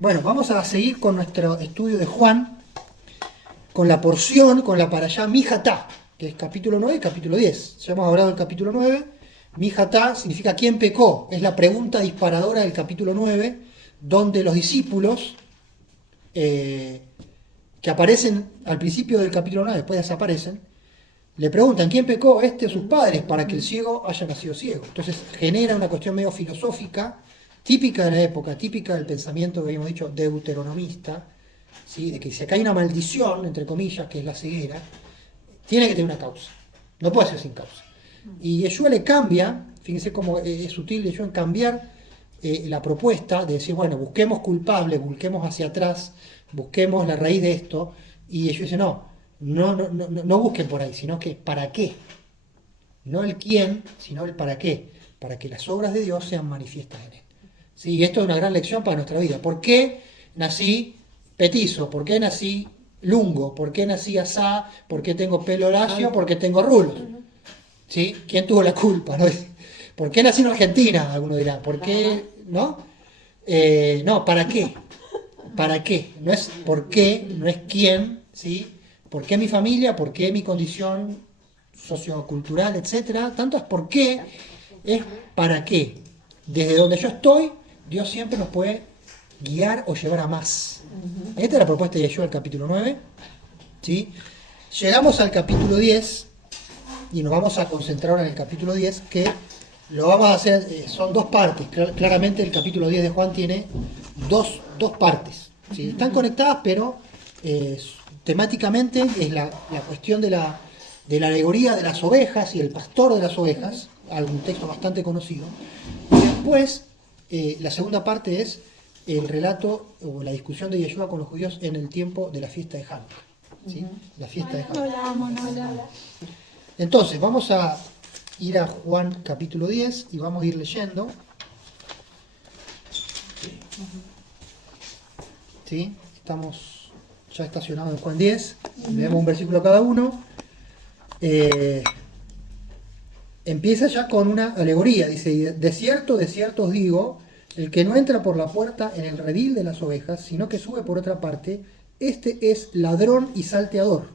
Bueno, vamos a seguir con nuestro estudio de Juan, con la porción, con la parashá Mijatá, que es capítulo 9 y capítulo 10. Ya hemos hablado del capítulo 9. Mijatá significa ¿quién pecó? Es la pregunta disparadora del capítulo 9, donde los discípulos que aparecen al principio del capítulo 9, después desaparecen, le preguntan ¿quién pecó? Este o sus padres, para que el ciego haya nacido ciego. Entonces genera una cuestión medio filosófica, típica de la época, típica del pensamiento que habíamos dicho deuteronomista, ¿sí? De que si acá hay una maldición, entre comillas, que es la ceguera, tiene que tener una causa. No puede ser sin causa. Y Yeshua le cambia, fíjense cómo es sutil Yeshua en cambiar la propuesta de decir, bueno, busquemos culpables, busquemos hacia atrás, busquemos la raíz de esto. Y Yeshua dice, no busquen por ahí, sino que ¿para qué? No el quién, sino el para qué. Para que las obras de Dios sean manifiestas en él. ¿Sí? Y esto es una gran lección para nuestra vida. ¿Por qué nací petizo? ¿Por qué nací lungo? ¿Por qué nací asá? ¿Por qué tengo pelo lacio? ¿Por qué tengo rulos? ¿Sí? ¿Quién tuvo la culpa? ¿No? ¿Por qué nací en Argentina? Alguno dirá. ¿Por qué? ¿No? No, ¿para qué? ¿Para qué? No es por qué, no es quién, ¿sí? ¿Por qué mi familia? ¿Por qué mi condición sociocultural, etcétera? Tanto es por qué, es para qué. Desde donde yo estoy, Dios siempre nos puede guiar o llevar a más. Esta es la propuesta de Yeshua del capítulo 9. ¿Sí? Llegamos al capítulo 10 y nos vamos a concentrar ahora en el capítulo 10, que lo vamos a hacer, son dos partes. Claramente el capítulo 10 de Juan tiene dos partes. ¿Sí? Están conectadas, pero temáticamente es la cuestión de la alegoría de las ovejas y el pastor de las ovejas, algún texto bastante conocido. Y después, la segunda parte es el relato o la discusión de Yeshua con los judíos en el tiempo de la fiesta de Hanukkah. ¿Sí? La fiesta de Hanukkah. Entonces, vamos a ir a Juan capítulo 10 y vamos a ir leyendo. ¿Sí? Estamos ya estacionados en Juan 10. Leemos un versículo cada uno. Empieza ya con una alegoría. Dice, de cierto os digo, el que no entra por la puerta en el redil de las ovejas, sino que sube por otra parte, este es ladrón y salteador.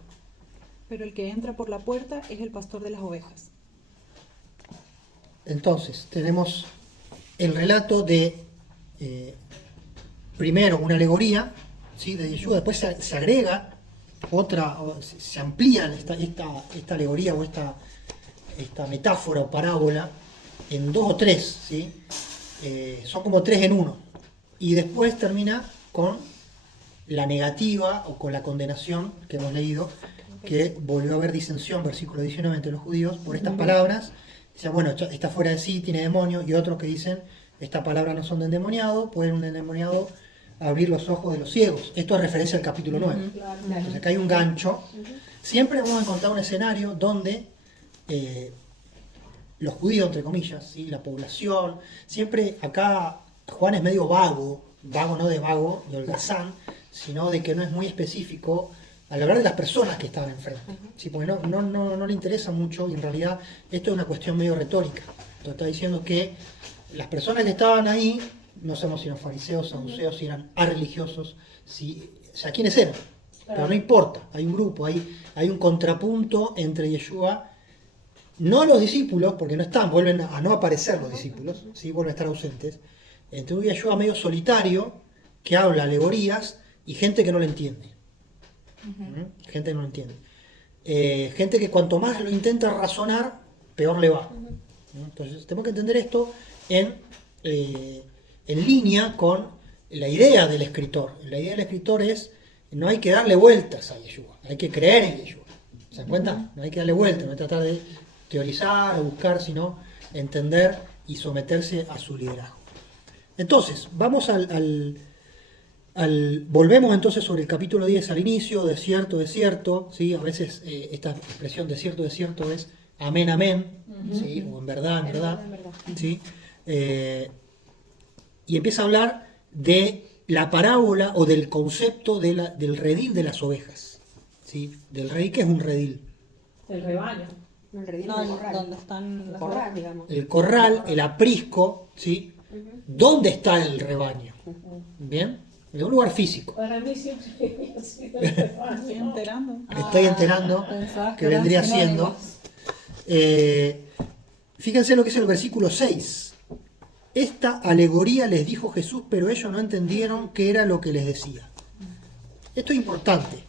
Pero el que entra por la puerta es el pastor de las ovejas. Entonces, tenemos el relato de, primero, una alegoría, ¿sí? De Yeshua, después se agrega otra, se amplía esta alegoría o esta metáfora o parábola en dos o tres, ¿sí? Son como tres en uno. Y después termina con la negativa o con la condenación que hemos leído, que volvió a haber disensión, versículo 19, entre los judíos por estas palabras. Dice, bueno, está fuera de sí, tiene demonio, y otros que dicen, estas palabras no son de endemoniado, pueden un endemoniado abrir los ojos de los ciegos. Esto es referencia al capítulo 9. Entonces acá hay un gancho. Siempre vamos a encontrar un escenario donde los judíos, entre comillas, ¿sí? La población, siempre acá Juan es medio vago no de vago, de holgazán, sino de que no es muy específico al hablar de las personas que estaban enfrente. ¿Sí? Porque no le interesa mucho, y en realidad esto es una cuestión medio retórica. Entonces está diciendo que las personas que estaban ahí, no sabemos si eran fariseos, saduceos, si eran religiosos, o sea, quiénes eran. Pero no importa, hay un grupo, hay un contrapunto entre Yeshua, no los discípulos, porque no están, vuelven a no aparecer los discípulos, ¿sí? Vuelven a estar ausentes, entre un Yeshua medio solitario, que habla alegorías, y gente que no le entiende. Gente que no lo entiende. Gente que cuanto más lo intenta razonar, peor le va. Entonces tenemos que entender esto en línea con la idea del escritor. La idea del escritor es, no hay que darle vueltas a Yeshua, hay que creer en Yeshua. ¿Se dan cuenta? No hay que darle vueltas, no hay que tratar de teorizar o buscar, sino entender y someterse a su liderazgo. Entonces, vamos volvemos entonces sobre el capítulo 10 al inicio, desierto, ¿sí? A veces esta expresión desierto es amén, amén, ¿sí? O en verdad, ¿sí? Y empieza a hablar de la parábola o del concepto del redil de las ovejas, ¿sí? Del redil, ¿qué es un redil? El rebaño. El redil donde están las ovejas, digamos. El corral, el aprisco, ¿sí? ¿Dónde está el rebaño? ¿Bien? de un lugar físico. Para mí siempre ha sido Estoy enterando. Me estoy enterando pensaba que que eran vendría siendo. Fíjense lo que es el versículo 6. Esta alegoría les dijo Jesús, pero ellos no entendieron qué era lo que les decía. Esto es importante,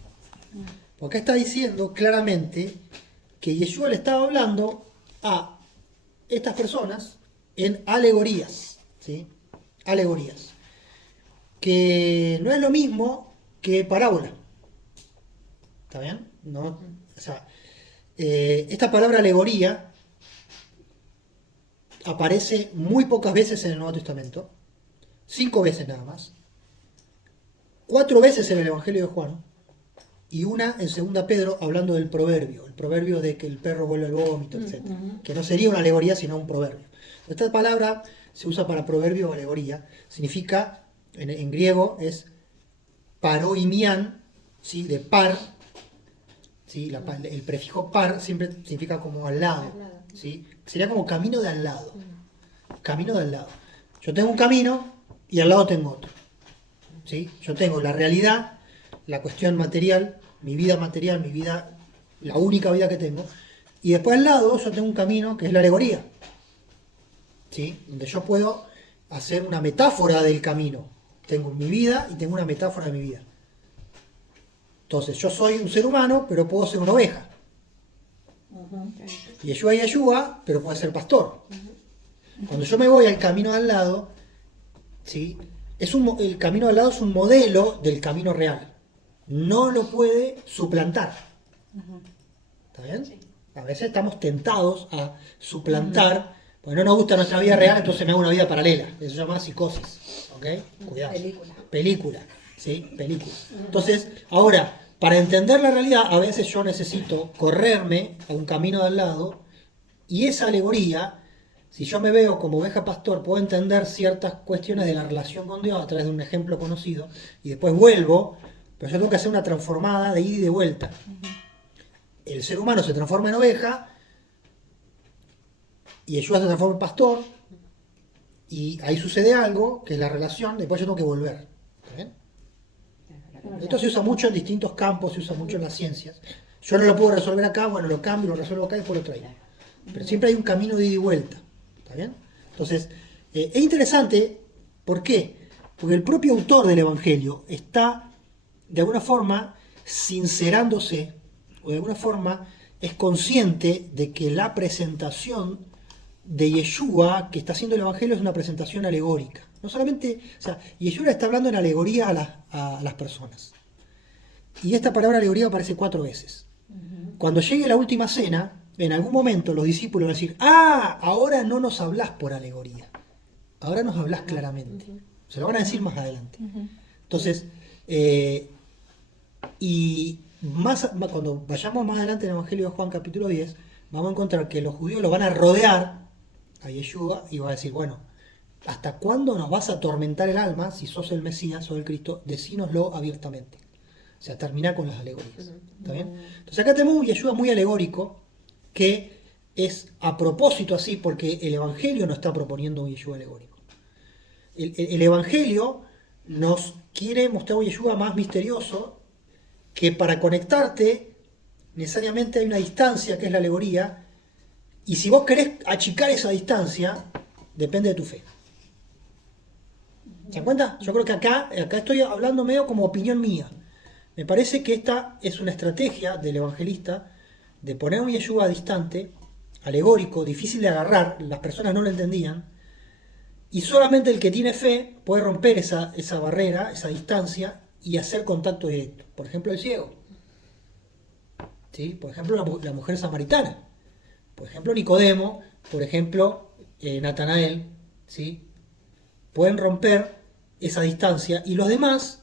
porque está diciendo claramente que Yeshua le estaba hablando a estas personas en alegorías, ¿sí? Alegorías, que no es lo mismo que parábola. ¿Está bien? No, o sea, esta palabra alegoría aparece muy pocas veces en el Nuevo Testamento, 5 veces nada más, 4 veces en el Evangelio de Juan y una en 2 Pedro hablando del proverbio, el proverbio de que el perro vuelve al vómito, etc. Que no sería una alegoría sino un proverbio. Esta palabra se usa para proverbio o alegoría, significa, en griego es paroimian, ¿sí? De par, ¿sí? El prefijo par siempre significa como al lado, ¿sí? Sería como camino de al lado. Camino de al lado. Yo tengo un camino y al lado tengo otro. ¿Sí? Yo tengo la realidad, la cuestión material, mi vida, la única vida que tengo. Y después al lado yo tengo un camino que es la alegoría. ¿Sí? Donde yo puedo hacer una metáfora del camino. Tengo mi vida y tengo una metáfora de mi vida. Entonces yo soy un ser humano, pero puedo ser una oveja. Y Yeshua, pero puede ser pastor. Cuando yo me voy al camino al lado, ¿sí? El camino al lado es un modelo del camino real. No lo puede suplantar. ¿Está bien? A veces estamos tentados a suplantar, porque no nos gusta nuestra vida real, entonces me hago una vida paralela. Eso se llama psicosis. ¿Ok? Cuidado. Película. ¿Sí? Película. Entonces, ahora, para entender la realidad, a veces yo necesito correrme a un camino de al lado, y esa alegoría, si yo me veo como oveja pastor, puedo entender ciertas cuestiones de la relación con Dios a través de un ejemplo conocido, y después vuelvo, pero yo tengo que hacer una transformada de ida y de vuelta. El ser humano se transforma en oveja, y Yeshua se transforma en pastor, y ahí sucede algo, que es la relación, después yo tengo que volver. ¿Está bien? Esto se usa mucho en distintos campos, se usa mucho en las ciencias. Yo no lo puedo resolver acá, bueno, lo cambio, lo resuelvo acá y después lo traigo. Pero siempre hay un camino de ida y vuelta. ¿Está bien? Entonces, es interesante, ¿por qué? Porque el propio autor del Evangelio está, de alguna forma, sincerándose, o de alguna forma, es consciente de que la presentación de Yeshua que está haciendo el Evangelio es una presentación alegórica. No solamente, o sea, Yeshua está hablando en alegoría a las personas. Y esta palabra alegoría aparece 4 veces. Cuando llegue la última cena, en algún momento los discípulos van a decir, ahora no nos hablás por alegoría, ahora nos hablás claramente. Se lo van a decir más adelante. Entonces, cuando vayamos más adelante en el Evangelio de Juan capítulo 10, vamos a encontrar que los judíos lo van a rodear a Yeshua y van a decir, bueno, ¿hasta cuándo nos vas a atormentar el alma si sos el Mesías o el Cristo? Decínoslo abiertamente. O sea, terminar con las alegorías. ¿Está bien? Entonces acá tenemos un Yeshua muy alegórico, que es a propósito así, porque el Evangelio nos está proponiendo un Yeshua alegórico. El Evangelio nos quiere mostrar un Yeshua más misterioso, que para conectarte necesariamente hay una distancia que es la alegoría, y si vos querés achicar esa distancia, depende de tu fe. ¿Se dan cuenta? Yo creo que acá estoy hablando medio como opinión mía. Me parece que esta es una estrategia del evangelista de poner un Yeshua distante, alegórico, difícil de agarrar, las personas no lo entendían, y solamente el que tiene fe puede romper esa barrera, esa distancia, y hacer contacto directo. Por ejemplo, el ciego. ¿Sí? Por ejemplo, la mujer samaritana. Por ejemplo, Nicodemo. Por ejemplo, Natanael. ¿Sí? Pueden romper esa distancia, y los demás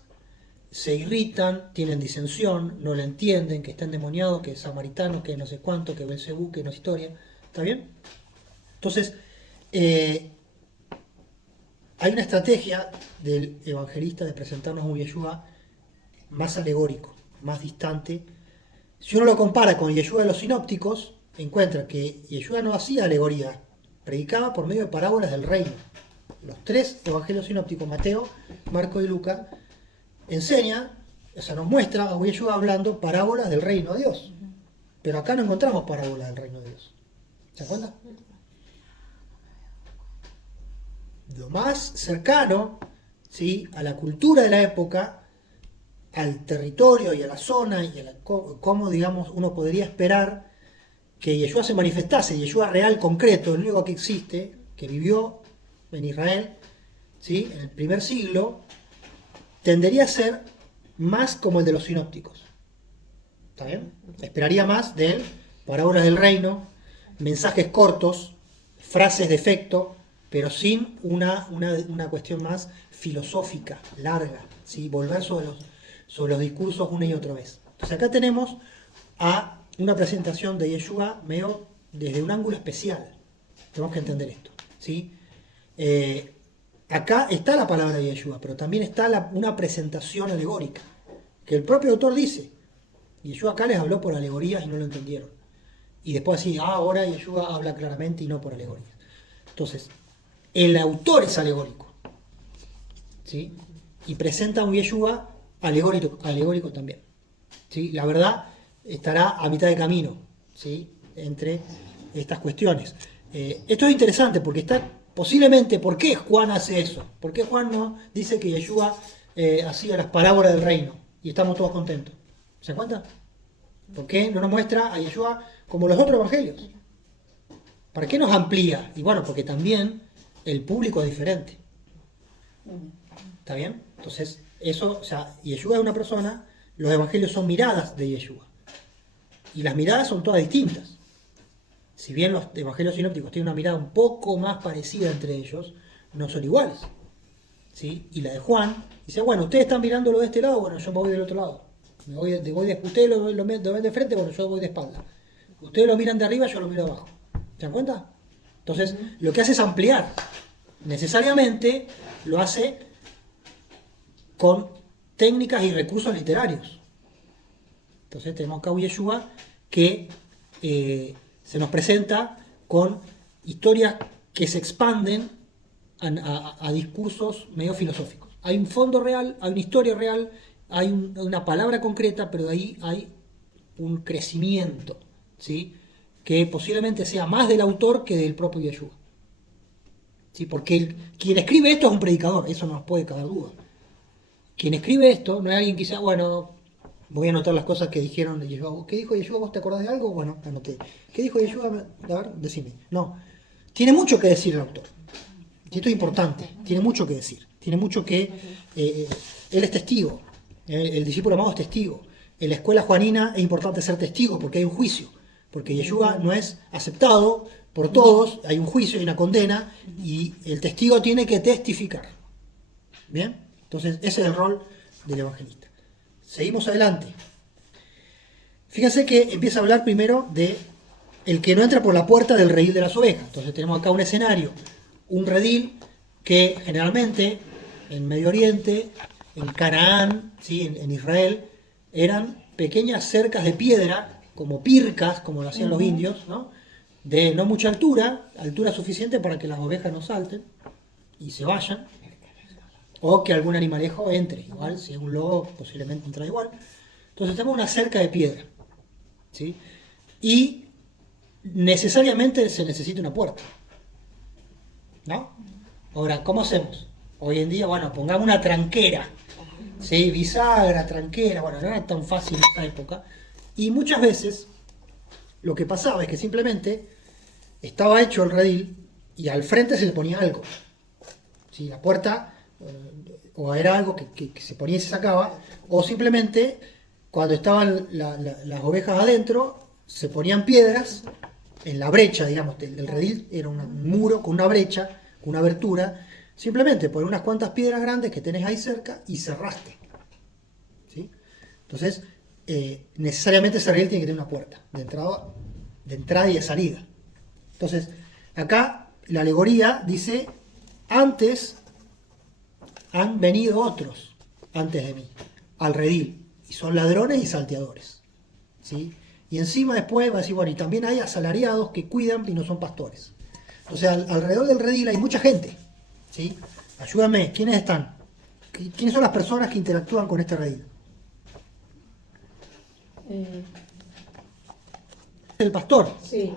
se irritan, tienen disensión, no le entienden, que está endemoniado, que es samaritano, que no sé cuánto, que Belcebú, que no es historia. ¿Está bien? Entonces, hay una estrategia del evangelista de presentarnos un Yeshua más alegórico, más distante. Si uno lo compara con Yeshua de los sinópticos, encuentra que Yeshua no hacía alegoría, predicaba por medio de parábolas del reino. Los 3 evangelios sinópticos, Mateo, Marco y Lucas, enseña, o sea, nos muestra a Yeshua hablando parábolas del reino de Dios. Pero acá no encontramos parábolas del reino de Dios. ¿Se acuerdan? Lo más cercano, ¿sí?, a la cultura de la época, al territorio y a la zona y a cómo, digamos, uno podría esperar que Yeshua se manifestase, Yeshua real, concreto, el único que existe, que vivió en Israel, ¿sí?, en el primer siglo, tendería a ser más como el de los sinópticos. ¿Está bien? Esperaría más de él, parábolas del reino, mensajes cortos, frases de efecto, pero sin una cuestión más filosófica, larga, ¿sí?, volver sobre los discursos una y otra vez. Entonces acá tenemos a una presentación de Yeshua medio desde un ángulo especial. Tenemos que entender esto, ¿sí? Acá está la palabra de Yeshua, pero también está una presentación alegórica, que el propio autor dice. Yeshua acá les habló por alegorías y no lo entendieron. Y después así, ahora Yeshua habla claramente y no por alegorías. Entonces, el autor es alegórico, ¿sí?, y presenta un Yeshua alegórico también, ¿sí? La verdad estará a mitad de camino, ¿sí?, entre estas cuestiones. Esto es interesante porque está posiblemente, ¿por qué Juan hace eso? ¿Por qué Juan no dice que Yeshua hacía las parábolas del reino y estamos todos contentos? ¿Se dan cuenta? ¿Por qué no nos muestra a Yeshua como los otros evangelios? ¿Para qué nos amplía? Y bueno, porque también el público es diferente. ¿Está bien? Entonces, eso, o sea, Yeshua es una persona, los evangelios son miradas de Yeshua. Y las miradas son todas distintas. Si bien los evangelios sinópticos tienen una mirada un poco más parecida entre ellos, no son iguales, ¿sí? Y la de Juan dice, bueno, ustedes están mirándolo de este lado, bueno, yo me voy del otro lado. Ustedes lo ven de frente, bueno, yo voy de espalda. Ustedes lo miran de arriba, yo lo miro de abajo. ¿Se dan cuenta? Entonces, lo que hace es ampliar. Necesariamente lo hace con técnicas y recursos literarios. Entonces tenemos acá a Yeshua que se nos presenta con historias que se expanden a discursos medio filosóficos. Hay un fondo real, hay una historia real, hay una palabra concreta, pero de ahí hay un crecimiento, ¿sí?, que posiblemente sea más del autor que del propio Yeshua. ¿Sí? Porque quien escribe esto es un predicador, eso no nos puede caber duda. Quien escribe esto no es alguien que dice, bueno, voy a anotar las cosas que dijeron de Yeshua. ¿Qué dijo Yeshua? ¿Vos te acordás de algo? Bueno, anoté. ¿Qué dijo Yeshua? A ver, decime. No. Tiene mucho que decir el autor. Y esto es importante. Tiene mucho que decir. Tiene mucho que... él es testigo. El discípulo amado es testigo. En la escuela juanina es importante ser testigo porque hay un juicio. Porque Yeshua no es aceptado por todos. Hay un juicio y una condena. Y el testigo tiene que testificar. ¿Bien? Entonces, ese es el rol del evangelista. Seguimos adelante. Fíjense que empieza a hablar primero de el que no entra por la puerta del redil de las ovejas. Entonces tenemos acá un escenario, un redil que generalmente en Medio Oriente, en Canaán, ¿sí?, en Israel, eran pequeñas cercas de piedra, como pircas, como lo hacían los indios, ¿no?, de no mucha altura suficiente para que las ovejas no salten y se vayan, o que algún animalejo entre, igual, si es un lobo posiblemente entra igual. Entonces tenemos una cerca de piedra, ¿sí?, y necesariamente se necesita una puerta, ¿no? Ahora, ¿cómo hacemos? Hoy en día, bueno, pongamos una tranquera, ¿sí?, bisagra, tranquera, bueno, no era tan fácil en esta época, y muchas veces lo que pasaba es que simplemente estaba hecho el redil y al frente se le ponía algo, ¿sí?, la puerta, o era algo que se ponía y se sacaba, o simplemente cuando estaban las ovejas adentro se ponían piedras en la brecha, digamos, del redil. Era un muro con una brecha, con una abertura, simplemente poner unas cuantas piedras grandes que tenés ahí cerca y cerraste, ¿sí? Entonces necesariamente ese redil tiene que tener una puerta de entrada y de salida. Entonces acá la alegoría dice: antes han venido otros antes de mí al redil, y son ladrones y salteadores, ¿sí? Y encima después va a decir, bueno, y también hay asalariados que cuidan y no son pastores. O sea, alrededor del redil hay mucha gente, ¿sí? Ayúdame, ¿quiénes están? ¿Quiénes son las personas que interactúan con este redil? Eh, El pastor. sí.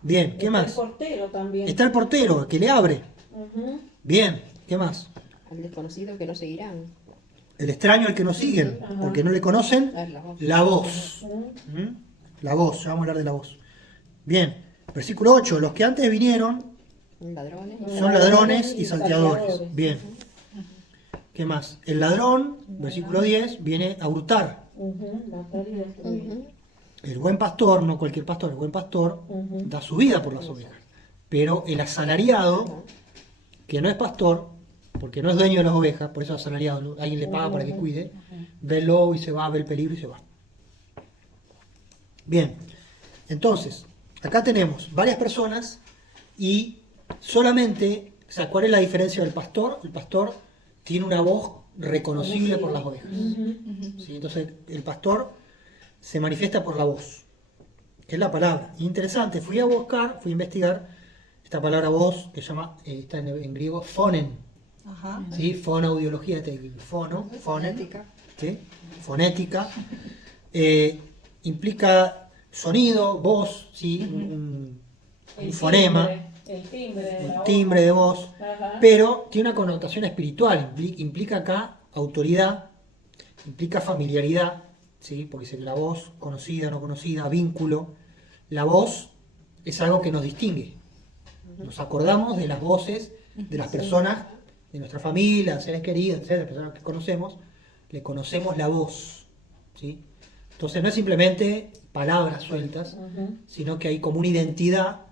Bien, ¿qué El más? portero también. Está el portero, que le abre. Ujú. Bien, ¿qué más? Al desconocido que no seguirán. El extraño al que no siguen, Ajá. porque no le conocen Ah, la voz. la voz. Ujú. ¿Mm? La voz, ya vamos a hablar de la voz. Bien, versículo 8. Los que antes vinieron Ladrones. son ladrones y salteadores. Bien. ¿Qué más? El ladrón, versículo 10, viene a hurtar. Ujú. Matar y destruir. Ujú. El buen pastor, no cualquier pastor, el buen pastor Ujú. da su vida por las ovejas. Pero el asalariado, que no es pastor, porque no es dueño de las ovejas, por eso es asalariado, alguien le paga para que cuide, ve el lobo y se va, ve el peligro y se va. Bien, entonces, acá tenemos varias personas y solamente, o sea, ¿cuál es la diferencia del pastor? El pastor tiene una voz reconocible por las ovejas. ¿Sí? Entonces, el pastor se manifiesta por la voz, que es la palabra. Interesante, fui a investigar esta palabra voz, que se llama, está en griego, phonen. Ajá. ¿Sí? Fonoaudiología, fono, fonen, Fonética. ¿sí? Fonética. Implica sonido, voz, ¿sí? Un fonema, El timbre de la un voz. timbre de voz, Ajá. pero tiene una connotación espiritual, implica acá autoridad, implica familiaridad, ¿sí? Porque dice que la voz, conocida, no conocida, vínculo, la voz es algo que nos distingue. Nos acordamos de las voces de las personas, de nuestra familia, seres queridos, etcétera, personas que conocemos, le conocemos la voz, ¿sí? Entonces no es simplemente palabras sueltas, Ujú. sino que hay como una identidad,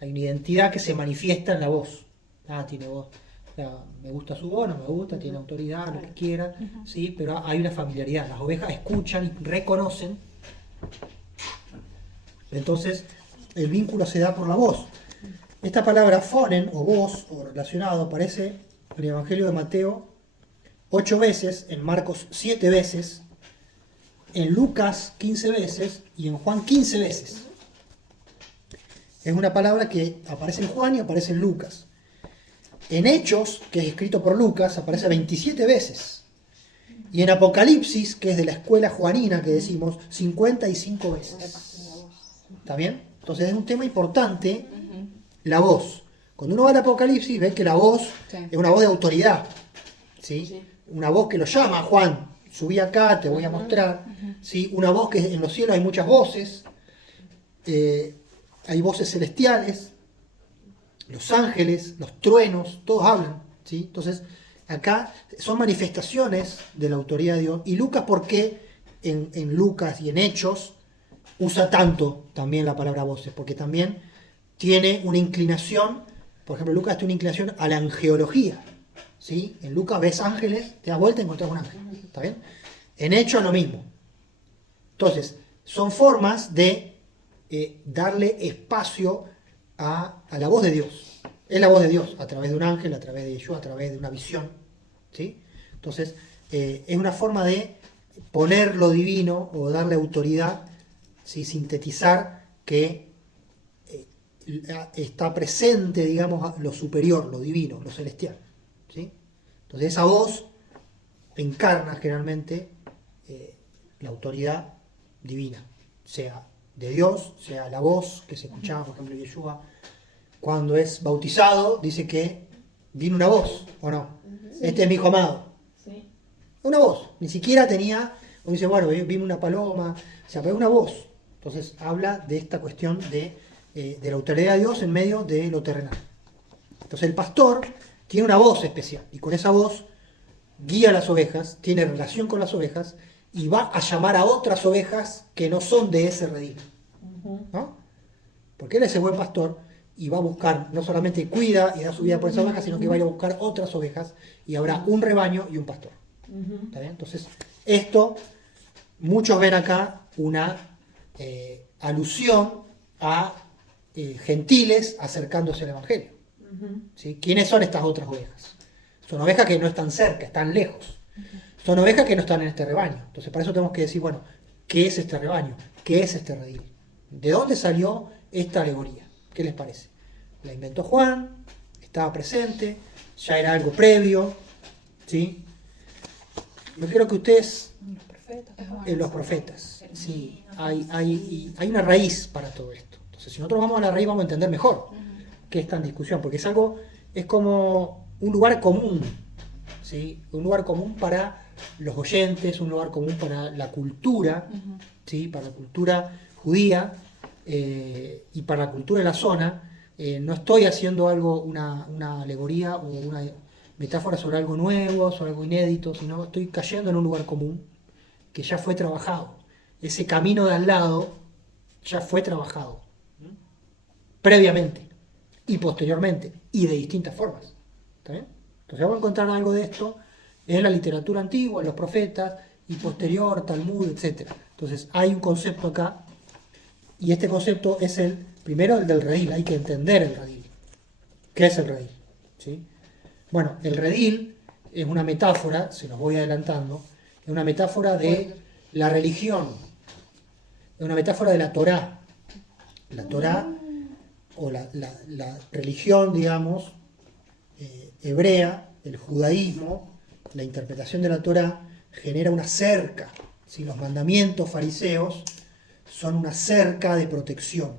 hay una identidad que se manifiesta en la voz. Ah, tiene voz, o sea, me gusta su voz, no me gusta, tiene autoridad, lo que quiera, ¿sí? Pero hay una familiaridad. Las ovejas escuchan y reconocen. Entonces, el vínculo se da por la voz. Esta palabra fonen o voz o relacionado aparece en el Evangelio de Mateo 8 veces, en Marcos 7 veces, en Lucas 15 veces y en Juan 15 veces. Es una palabra que aparece en Juan y aparece en Lucas. En Hechos, que es escrito por Lucas, aparece 27 veces. Y en Apocalipsis, que es de la escuela juanina que decimos, 55 veces. ¿Está bien? Entonces es un tema importante, la voz. Cuando uno va al Apocalipsis, ve que la voz Sí. es una voz de autoridad. ¿Sí? Sí. Una voz que lo llama, Juan, subí acá, te voy a mostrar. ¿Sí? Una voz que en los cielos hay muchas voces. Hay voces celestiales, los ángeles, los truenos, todos hablan. ¿Sí? Entonces, acá son manifestaciones de la autoridad de Dios. Y Lucas, ¿por qué en Lucas y en Hechos usa tanto también la palabra voces? Porque también tiene una inclinación, por ejemplo, Lucas tiene una inclinación a la angeología. ¿Sí? En Lucas ves ángeles, te das vuelta y encontrás un ángel. ¿Está bien? En Hechos lo mismo. Entonces, son formas de darle espacio a la voz de Dios. Es la voz de Dios, a través de un ángel, a través de Yeshua, a través de una visión. ¿Sí? Entonces, es una forma de poner lo divino o darle autoridad, ¿sí? Sintetizar que está presente, digamos, lo superior, lo divino, lo celestial. ¿Sí? Entonces, esa voz encarna generalmente la autoridad divina, sea de Dios, sea la voz que se escuchaba, por ejemplo, Yeshua, cuando es bautizado, dice que vino una voz, ¿o no? Este es mi hijo amado. Sí. Una voz, ni siquiera tenía, o dice, bueno, vimos una paloma, o sea, pero una voz. Entonces habla de esta cuestión de la autoridad de Dios en medio de lo terrenal. Entonces el pastor tiene una voz especial, y con esa voz guía a las ovejas, tiene relación con las ovejas, y va a llamar a otras ovejas que no son de ese redil. ¿No? Porque él es el buen pastor y va a buscar, no solamente cuida y da su vida por esas ovejas, sino que va a ir a buscar otras ovejas y habrá un rebaño y un pastor. ¿Está bien? Entonces, esto, muchos ven acá una alusión a gentiles acercándose al Evangelio. ¿Sí? ¿Quiénes son estas otras ovejas? Son ovejas que no están cerca, están lejos. Son ovejas que no están en este rebaño. Entonces, para eso tenemos que decir, bueno, ¿qué es este rebaño? ¿Qué es este redil? ¿De dónde salió esta alegoría? ¿Qué les parece? La inventó Juan, estaba presente, ya era algo previo, ¿sí? Yo creo que ustedes, Los profetas. los profetas, sí, hay una raíz para todo esto. Entonces, si nosotros vamos a la raíz, vamos a entender mejor qué está en discusión, porque es como un lugar común, ¿sí? Un lugar común para los oyentes, un lugar común para la cultura, ¿sí? Para la cultura judía y para la cultura de la zona. No estoy haciendo una alegoría o una metáfora sobre algo nuevo, sobre algo inédito, sino estoy cayendo en un lugar común que ya fue trabajado. Ese camino de al lado ya fue trabajado previamente y posteriormente y de distintas formas. ¿Está bien? Entonces vamos a encontrar algo de esto en la literatura antigua, en los profetas y posterior, Talmud, etc. Entonces hay un concepto acá y este concepto es primero el del redil. Hay que entender el redil. ¿Qué es el redil? ¿Sí? Bueno, el redil es una metáfora, se los voy adelantando, es una metáfora de la religión, es una metáfora de la Torá. La Torá, o la religión, digamos, hebrea, el judaísmo, la interpretación de la Torá, genera una cerca. ¿Sí? Los mandamientos fariseos son una cerca de protección.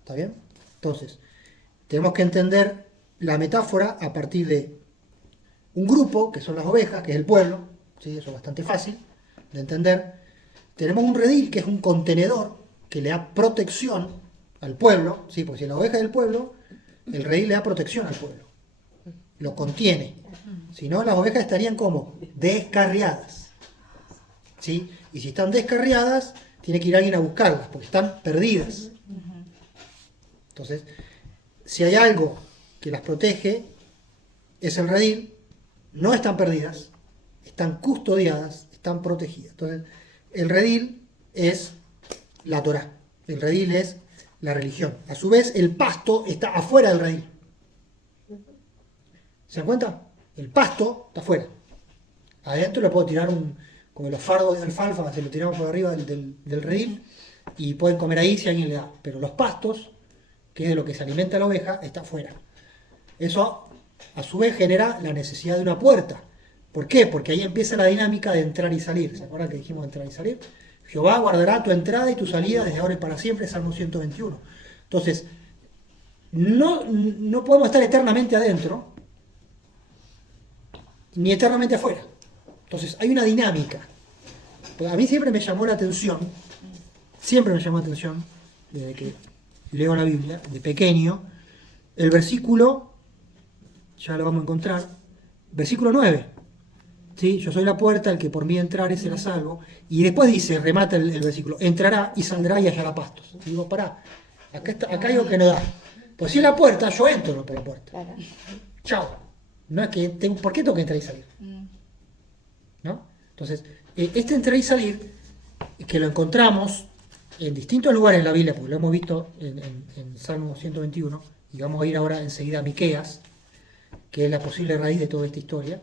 ¿Está bien? Entonces, tenemos que entender la metáfora a partir de un grupo, que son las ovejas, que es el pueblo, ¿sí? Eso es bastante fácil de entender. Tenemos un redil, que es un contenedor que le da protección al pueblo, ¿sí? Porque si la oveja es del pueblo, el redil le da protección al pueblo, lo contiene. Si no, las ovejas estarían como descarriadas, ¿sí? Y si están descarriadas, tiene que ir alguien a buscarlas, porque están perdidas. Entonces, si hay algo que las protege, es el redil. No están perdidas, están custodiadas, están protegidas. Entonces, el redil es la Torá, el redil es la religión. A su vez, el pasto está afuera del redil. ¿Se dan cuenta? El pasto está afuera. Adentro le puedo tirar como los fardos de alfalfa, se lo tiramos por arriba del redil y pueden comer ahí si alguien le da. Pero los pastos, que es de lo que se alimenta la oveja, está afuera. Eso a su vez genera la necesidad de una puerta. ¿Por qué? Porque ahí empieza la dinámica de entrar y salir. ¿Se acuerdan que dijimos entrar y salir? Jehová guardará tu entrada y tu salida desde ahora y para siempre, Salmo 121. Entonces, no podemos estar eternamente adentro, ni eternamente afuera. Entonces, hay una dinámica. Pues a mí siempre me llamó la atención, desde que leo la Biblia, de pequeño, el versículo, ya lo vamos a encontrar, versículo 9. ¿Sí? Yo soy la puerta, el que por mí entrare será salvo. Y después dice, remata el versículo, entrará y saldrá y hallará pastos. Y digo, pará, acá hay algo que no da. Pues si es la puerta, yo entro por la puerta. Claro. Chao. No es que ¿por qué tengo que entrar y salir? ¿No? Entonces, este entrar y salir, que lo encontramos en distintos lugares en la Biblia, porque lo hemos visto en Salmo 121, y vamos a ir ahora enseguida a Miqueas, que es la posible raíz de toda esta historia.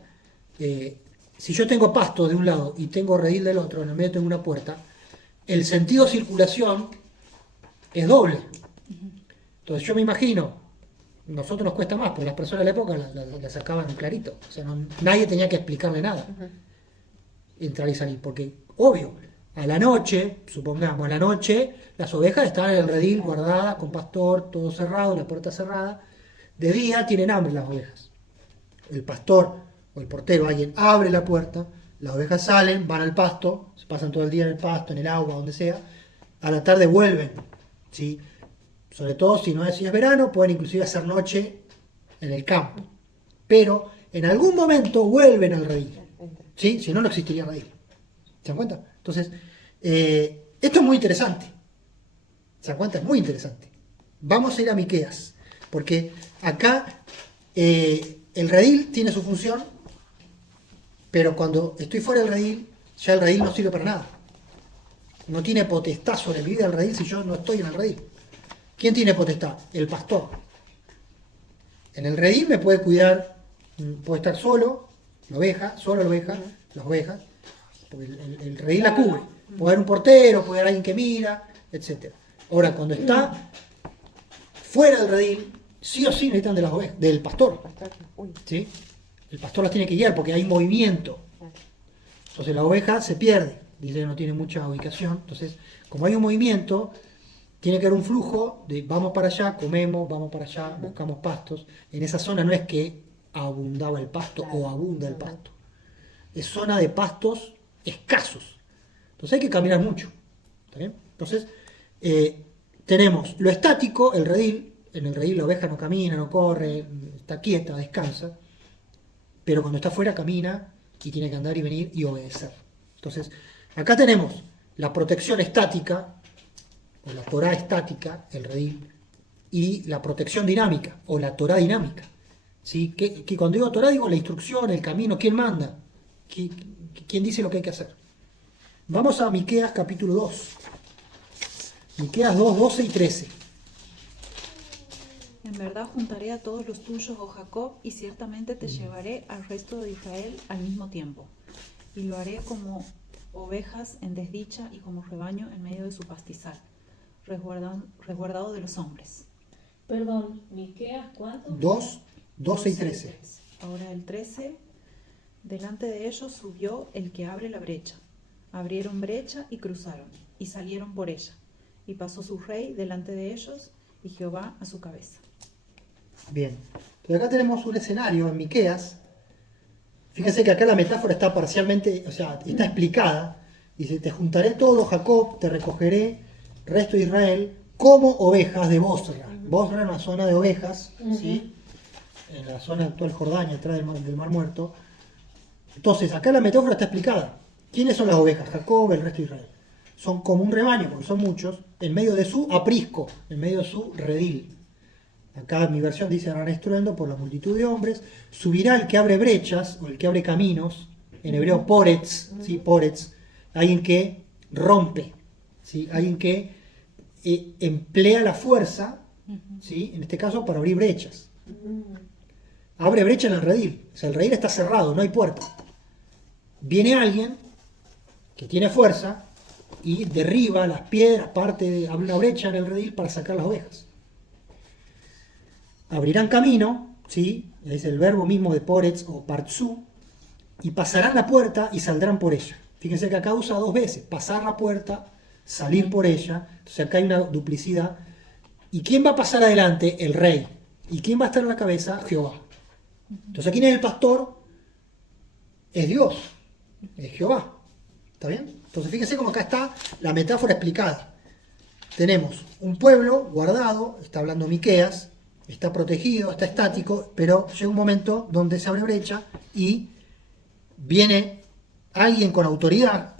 Si yo tengo pasto de un lado y tengo redil del otro, en el medio tengo una puerta, el sentido de circulación es doble. Entonces yo me imagino, nosotros nos cuesta más, porque las personas de la época la sacaban clarito, o sea, nadie tenía que explicarle nada, entrar y salir, porque obvio, a la noche, supongamos, a la noche, las ovejas están en el redil guardadas, con pastor, todo cerrado, la puerta cerrada. De día tienen hambre las ovejas. El pastor o el portero, alguien abre la puerta, las ovejas salen, van al pasto, se pasan todo el día en el pasto, en el agua, donde sea, a la tarde vuelven, ¿sí? Sobre todo si es verano, pueden inclusive hacer noche en el campo, pero en algún momento vuelven al redil, ¿sí? Si no, no existiría redil. ¿Se dan cuenta? Entonces, esto es muy interesante. ¿Se dan cuenta? Es muy interesante. Vamos a ir a Miqueas, porque acá el redil tiene su función, pero cuando estoy fuera del redil, ya el redil no sirve para nada. No tiene potestad sobre mi vida el redil si yo no estoy en el redil. ¿Quién tiene potestad? El pastor. En el redil me puede cuidar, puede estar solo la oveja, las ovejas, porque el redil la cubre. Puede haber un portero, puede haber alguien que mira, etc. Ahora, cuando está fuera del redil, sí o sí necesitan de las ovejas, del pastor. Uy. ¿Sí? El pastor las tiene que guiar porque hay movimiento. Entonces la oveja se pierde, dice que no tiene mucha ubicación. Entonces, como hay un movimiento, tiene que haber un flujo de vamos para allá, comemos, vamos para allá, buscamos pastos. En esa zona no es que abundaba el pasto o abunda el pasto. Es zona de pastos escasos. Entonces hay que caminar mucho. ¿Está bien? Entonces, tenemos lo estático, el redil. En el redil la oveja no camina, no corre, está quieta, descansa. Pero cuando está afuera camina y tiene que andar y venir y obedecer. Entonces, acá tenemos la protección estática, o la Torá estática, el redil, y la protección dinámica, o la Torá dinámica. ¿Sí? Que cuando digo Torá digo la instrucción, el camino, ¿quién manda? ¿Quién dice lo que hay que hacer? Vamos a Miqueas capítulo 2. Miqueas 2, 12 y 13. En verdad juntaré a todos los tuyos, oh Jacob, y ciertamente te llevaré al resto de Israel al mismo tiempo. Y lo haré como ovejas en desdicha y como rebaño en medio de su pastizal, resguardado de los hombres. Perdón, Miqueas, ¿cuánto? 2, 12 y 13. Ahora el 13. Delante de ellos subió el que abre la brecha. Abrieron brecha y cruzaron, y salieron por ella. Y pasó su rey delante de ellos, y Jehová a su cabeza. Bien. Entonces acá tenemos un escenario en Miqueas. Fíjense que acá la metáfora está parcialmente, o sea, está explicada. Dice, te juntaré todo, Jacob, te recogeré, resto de Israel, como ovejas de Bosra. Bosra es una zona de ovejas, ¿sí? En la zona actual Jordania, detrás del Mar Muerto. Entonces, acá la metáfora está explicada. ¿Quiénes son las ovejas? Jacob, el resto de Israel. Son como un rebaño, porque son muchos, en medio de su aprisco, en medio de su redil. Acá mi versión dice, harán estruendo por la multitud de hombres. Subirá el que abre brechas, o el que abre caminos, en hebreo poretz, ¿sí? Poretz, alguien que rompe, ¿sí? Alguien que emplea la fuerza, ¿sí? En este caso para abrir brechas. Abre brecha en el redil, o sea, el redil está cerrado, no hay puerta. Viene alguien que tiene fuerza y derriba las piedras, abre una brecha en el redil para sacar las ovejas. Abrirán camino, ¿sí? Es el verbo mismo de poretz o partzú, y pasarán la puerta y saldrán por ella. Fíjense que acá usa 2 veces, pasar la puerta, salir por ella. Entonces acá hay una duplicidad. ¿Y quién va a pasar adelante? El rey. ¿Y quién va a estar en la cabeza? Jehová. Entonces, ¿quién es el pastor? Es Dios, es Jehová. ¿Está bien? Entonces, fíjense cómo acá está la metáfora explicada. Tenemos un pueblo guardado, está hablando Miqueas, está protegido, está estático, pero llega un momento donde se abre brecha y viene alguien con autoridad,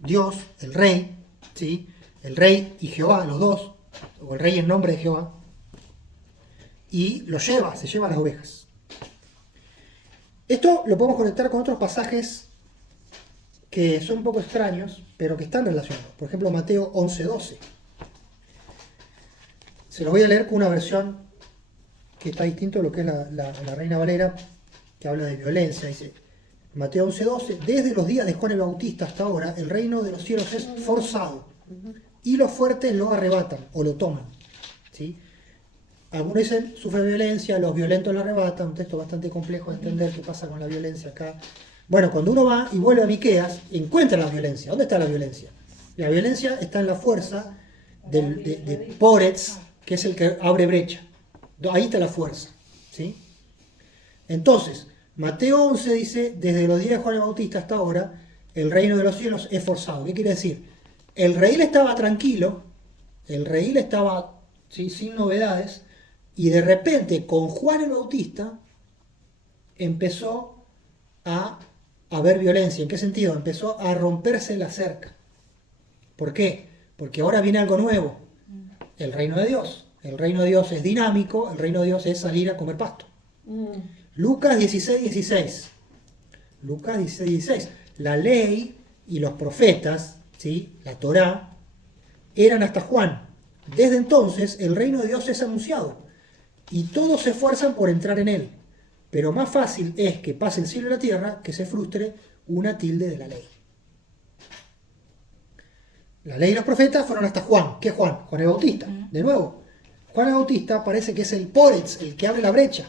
Dios, el rey, ¿sí? El rey y Jehová, los dos, o el rey en nombre de Jehová, y lo lleva, se lleva las ovejas. Esto lo podemos conectar con otros pasajes que son un poco extraños, pero que están relacionados. Por ejemplo, Mateo 11:12. Se lo voy a leer con una versión que está distinto a lo que es la Reina Valera, que habla de violencia. Dice, Mateo 11:12, desde los días de Juan el Bautista hasta ahora, el reino de los cielos es forzado, y los fuertes lo arrebatan o lo toman. ¿Sí? Algunos dicen, sufre violencia, los violentos lo arrebatan, un texto bastante complejo de entender qué pasa con la violencia acá. Bueno, cuando uno va y vuelve a Miqueas, encuentra la violencia. ¿Dónde está la violencia? La violencia está en la fuerza de Poretz, que es el que abre brecha. Ahí está la fuerza. ¿Sí? Entonces, Mateo 11 dice, desde los días de Juan el Bautista hasta ahora, el reino de los cielos es forzado. ¿Qué quiere decir? El rey estaba tranquilo, el rey estaba, ¿sí?, sin novedades, y de repente con Juan el Bautista empezó a haber violencia. ¿En qué sentido? Empezó a romperse la cerca. ¿Por qué? Porque ahora viene algo nuevo, el reino de Dios. El reino de Dios es dinámico, el reino de Dios es salir a comer pasto. Lucas 16:16. Lucas 16:16. La ley y los profetas, ¿sí?, la Torá, eran hasta Juan. Desde entonces el reino de Dios es anunciado y todos se esfuerzan por entrar en él. Pero más fácil es que pase el cielo y la tierra que se frustre una tilde de la ley. La ley y los profetas fueron hasta Juan. ¿Qué es Juan? Juan el Bautista. De nuevo, Juan el Bautista parece que es el Poretz, el que abre la brecha.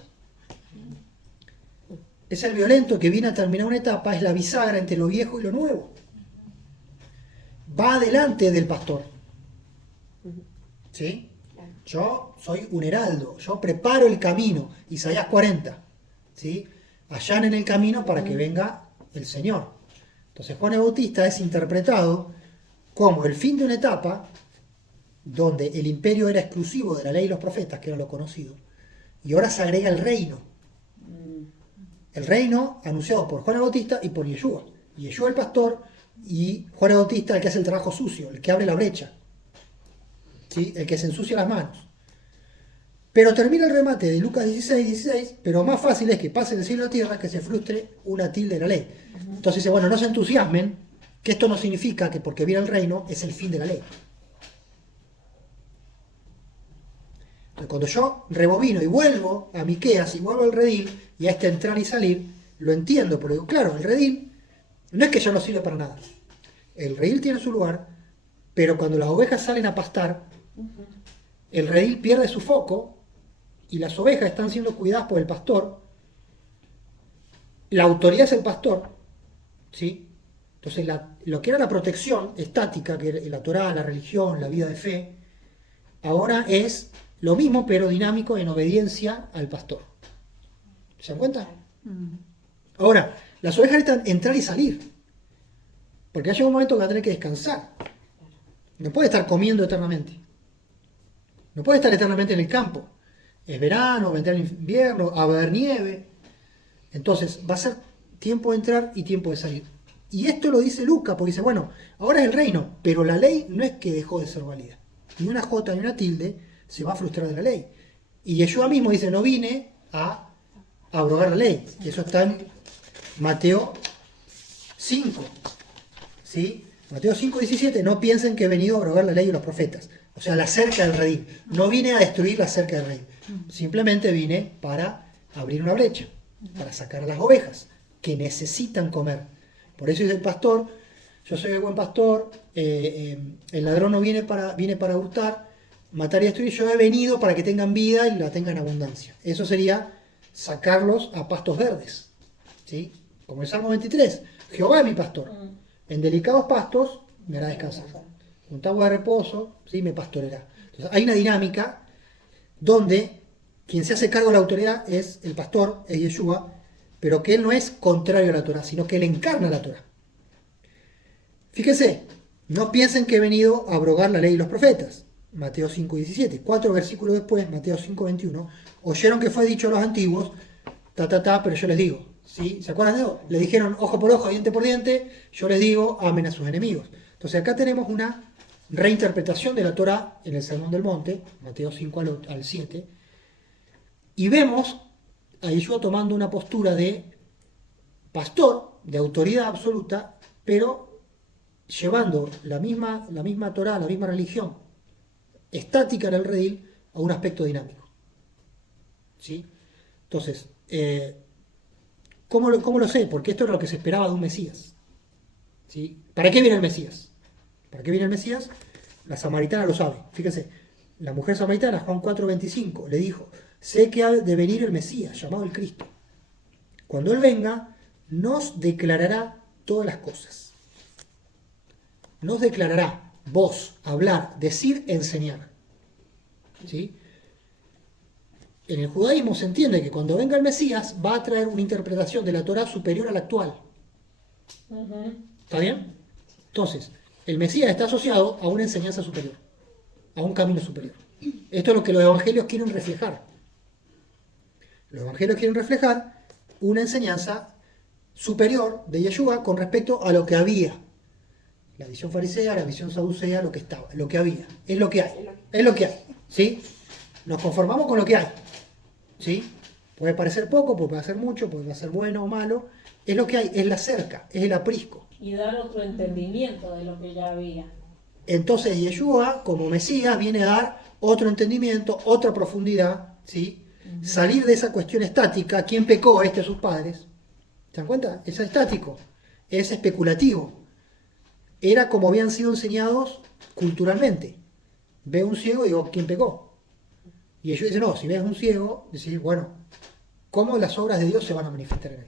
Es el violento que viene a terminar una etapa, es la bisagra entre lo viejo y lo nuevo. Va adelante del pastor. ¿Sí? Yo soy un heraldo, yo preparo el camino, Isaías 40. ¿Sí? Allanen el camino para que venga el Señor. Entonces Juan el Bautista es interpretado como el fin de una etapa donde el imperio era exclusivo de la ley y los profetas, que era lo conocido, y ahora se agrega el reino. El reino anunciado por Juan el Bautista y por Yeshua. Yeshua el pastor y Juan el Bautista el que hace el trabajo sucio, el que abre la brecha, ¿sí? El que se ensucia las manos. Pero termina el remate de Lucas 16, pero más fácil es que pase del cielo a la tierra que se frustre una tilde de la ley. Entonces dice, bueno, no se entusiasmen, que esto no significa que porque viene el reino es el fin de la ley. Entonces, cuando yo rebobino y vuelvo a Miqueas y vuelvo al redil y a este entrar y salir, lo entiendo, porque digo, claro, el redil no es que ya no sirve para nada. El redil tiene su lugar, pero cuando las ovejas salen a pastar, el redil pierde su foco y las ovejas están siendo cuidadas por el pastor. La autoridad es el pastor, ¿sí? Entonces, lo que era la protección estática, que era la Torá, la religión, la vida de fe, ahora es lo mismo, pero dinámico en obediencia al pastor. ¿Se dan cuenta? Ahora, las ovejas necesitan entrar y salir, porque llega un momento que va a tener que descansar. No puede estar comiendo eternamente. No puede estar eternamente en el campo. Es verano, va a entrar en invierno, va a haber nieve. Entonces, va a ser tiempo de entrar y tiempo de salir. Y esto lo dice Lucas, porque dice, bueno, ahora es el reino, pero la ley no es que dejó de ser válida. Ni una jota ni una tilde se va a frustrar de la ley. Y Yeshua mismo dice, no vine a abrogar la ley. Y eso está en Mateo 5. ¿Sí? Mateo 5:17, no piensen que he venido a abrogar la ley y los profetas. O sea, la cerca del redil. No vine a destruir la cerca del redil. Simplemente vine para abrir una brecha, para sacar a las ovejas que necesitan comer. Por eso dice el pastor, yo soy el buen pastor, el ladrón no viene para hurtar, matar y destruir, yo he venido para que tengan vida y la tengan en abundancia. Eso sería sacarlos a pastos verdes, ¿sí? Como el Salmo 23, Jehová es mi pastor, en delicados pastos me hará descansar, junto a agua de reposo, ¿sí? Me pastoreará. Entonces, hay una dinámica donde quien se hace cargo de la autoridad es el pastor, es Yeshua, pero que él no es contrario a la Torah, sino que él encarna la Torah. Fíjense, no piensen que he venido a abrogar la ley y los profetas. Mateo 5:17. 4 versículos después, Mateo 5:21. Oyeron que fue dicho a los antiguos, pero yo les digo. ¿Sí? ¿Se acuerdan de eso? Le dijeron ojo por ojo, diente por diente, yo les digo, amen a sus enemigos. Entonces acá tenemos una reinterpretación de la Torah en el Sermón del Monte, Mateo 5 al 7, y vemos a Yeshua tomando una postura de pastor, de autoridad absoluta, pero llevando la misma Torah, la misma religión estática en el redil a un aspecto dinámico. ¿Sí? Entonces, ¿cómo lo sé? Porque esto era lo que se esperaba de un Mesías. ¿Sí? ¿Para qué viene el Mesías? ¿Para qué viene el Mesías? La samaritana lo sabe. Fíjense, la mujer samaritana, Juan 4:25, le dijo, sé que ha de venir el Mesías, llamado el Cristo. Cuando Él venga, nos declarará todas las cosas. Nos declarará, voz, hablar, decir, enseñar. ¿Sí? En el judaísmo se entiende que cuando venga el Mesías va a traer una interpretación de la Torah superior a la actual. ¿Está bien? Entonces, el Mesías está asociado a una enseñanza superior, a un camino superior. Esto es lo que los evangelios quieren reflejar. Los evangelios quieren reflejar una enseñanza superior de Yeshua con respecto a lo que había. La visión farisea, la visión saducea, lo que estaba, lo que había. Es lo que hay. Es lo que hay. ¿Sí? Nos conformamos con lo que hay. ¿Sí? Puede parecer poco, puede parecer mucho, puede ser bueno o malo. Es lo que hay, es la cerca, es el aprisco. Y dar otro entendimiento de lo que ya había. Entonces Yeshua, como Mesías, viene a dar otro entendimiento, otra profundidad, ¿sí? Salir de esa cuestión estática, ¿quién pecó? Sus padres. ¿Se dan cuenta? Es estático, es especulativo. Era como habían sido enseñados culturalmente. Ve un ciego y digo, ¿quién pecó? Y ellos dicen, no, si ves un ciego, decís, bueno, ¿cómo las obras de Dios se van a manifestar en él?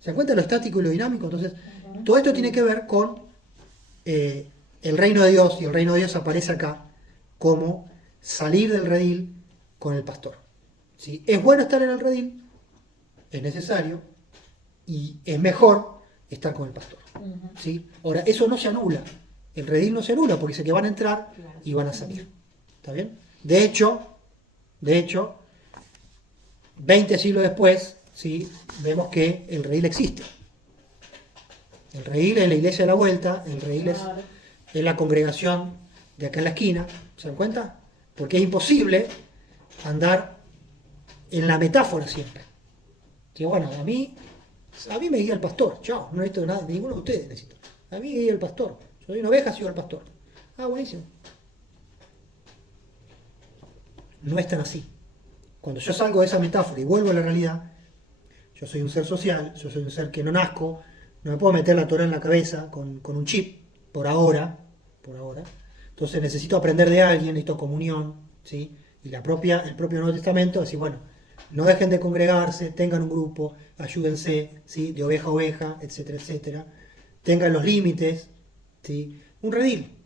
¿Se dan cuenta lo estático y lo dinámico? Entonces, todo esto tiene que ver con el reino de Dios, y el reino de Dios aparece acá como salir del redil con el pastor. ¿Sí? Es bueno estar en el redil, es necesario, y es mejor estar con el pastor. ¿Sí? Ahora, eso no se anula. El redil no se anula porque dice que van a entrar y van a salir. ¿Está bien? De hecho, 20 siglos después, ¿sí? Vemos que el redil existe. El redil es la iglesia de la vuelta, el redil es la congregación de acá en la esquina. ¿Se dan cuenta? Porque es imposible andar en la metáfora siempre. ¿Sí? Bueno, a mí me guía el pastor. Chao, no necesito nada, ninguno de ustedes necesito. A mí me guía el pastor. Yo soy una oveja, sigo al pastor. Ah, buenísimo. No es tan así. Cuando yo salgo de esa metáfora y vuelvo a la realidad, yo soy un ser social, yo soy un ser que no nazco, no me puedo meter la Torah en la cabeza con un chip, por ahora. Entonces necesito aprender de alguien, necesito comunión, ¿sí? Y el propio Nuevo Testamento decir, bueno, no dejen de congregarse, tengan un grupo, ayúdense, ¿sí? De oveja a oveja, etcétera, etcétera. Tengan los límites, ¿sí? Un redil,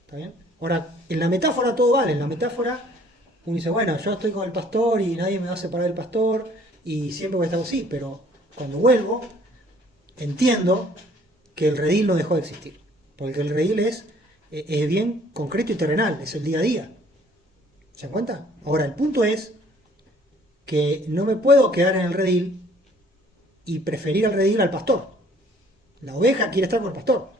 ¿está bien? Ahora, en la metáfora todo vale, en la metáfora uno dice, bueno, yo estoy con el pastor y nadie me va a separar del pastor y siempre voy a estar así, pero cuando vuelvo entiendo que el redil no dejó de existir, porque el redil es bien concreto y terrenal, es el día a día. ¿Se dan cuenta? Ahora, el punto es que no me puedo quedar en el redil y preferir al redil al pastor. La oveja quiere estar con el pastor.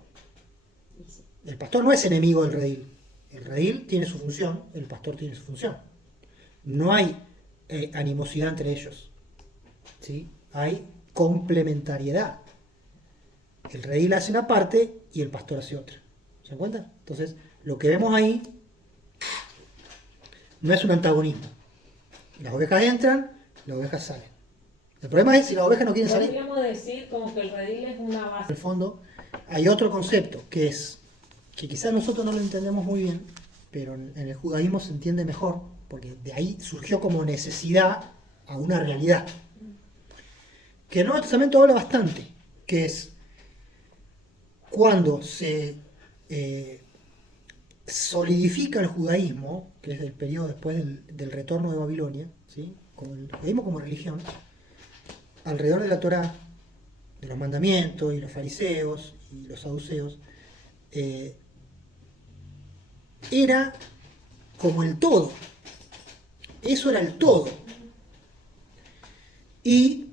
El pastor no es enemigo del redil. El redil tiene su función, el pastor tiene su función. No hay animosidad entre ellos. ¿Sí? Hay complementariedad. El redil hace una parte y el pastor hace otra. ¿Se dan cuenta? Entonces, lo que vemos ahí no es un antagonismo. Las ovejas entran, las ovejas salen. El problema es si las ovejas no quieren salir. Podríamos decir como que el redil es una base. En el fondo, hay otro concepto que quizás nosotros no lo entendemos muy bien, pero en el judaísmo se entiende mejor, porque de ahí surgió como necesidad a una realidad. Que el Nuevo Testamento habla bastante, que es cuando se solidifica el judaísmo, que es el periodo después del retorno de Babilonia, ¿sí? Como el judaísmo como religión, alrededor de la Torá, de los mandamientos y los fariseos y los saduceos, era como el todo. Eso era el todo. Y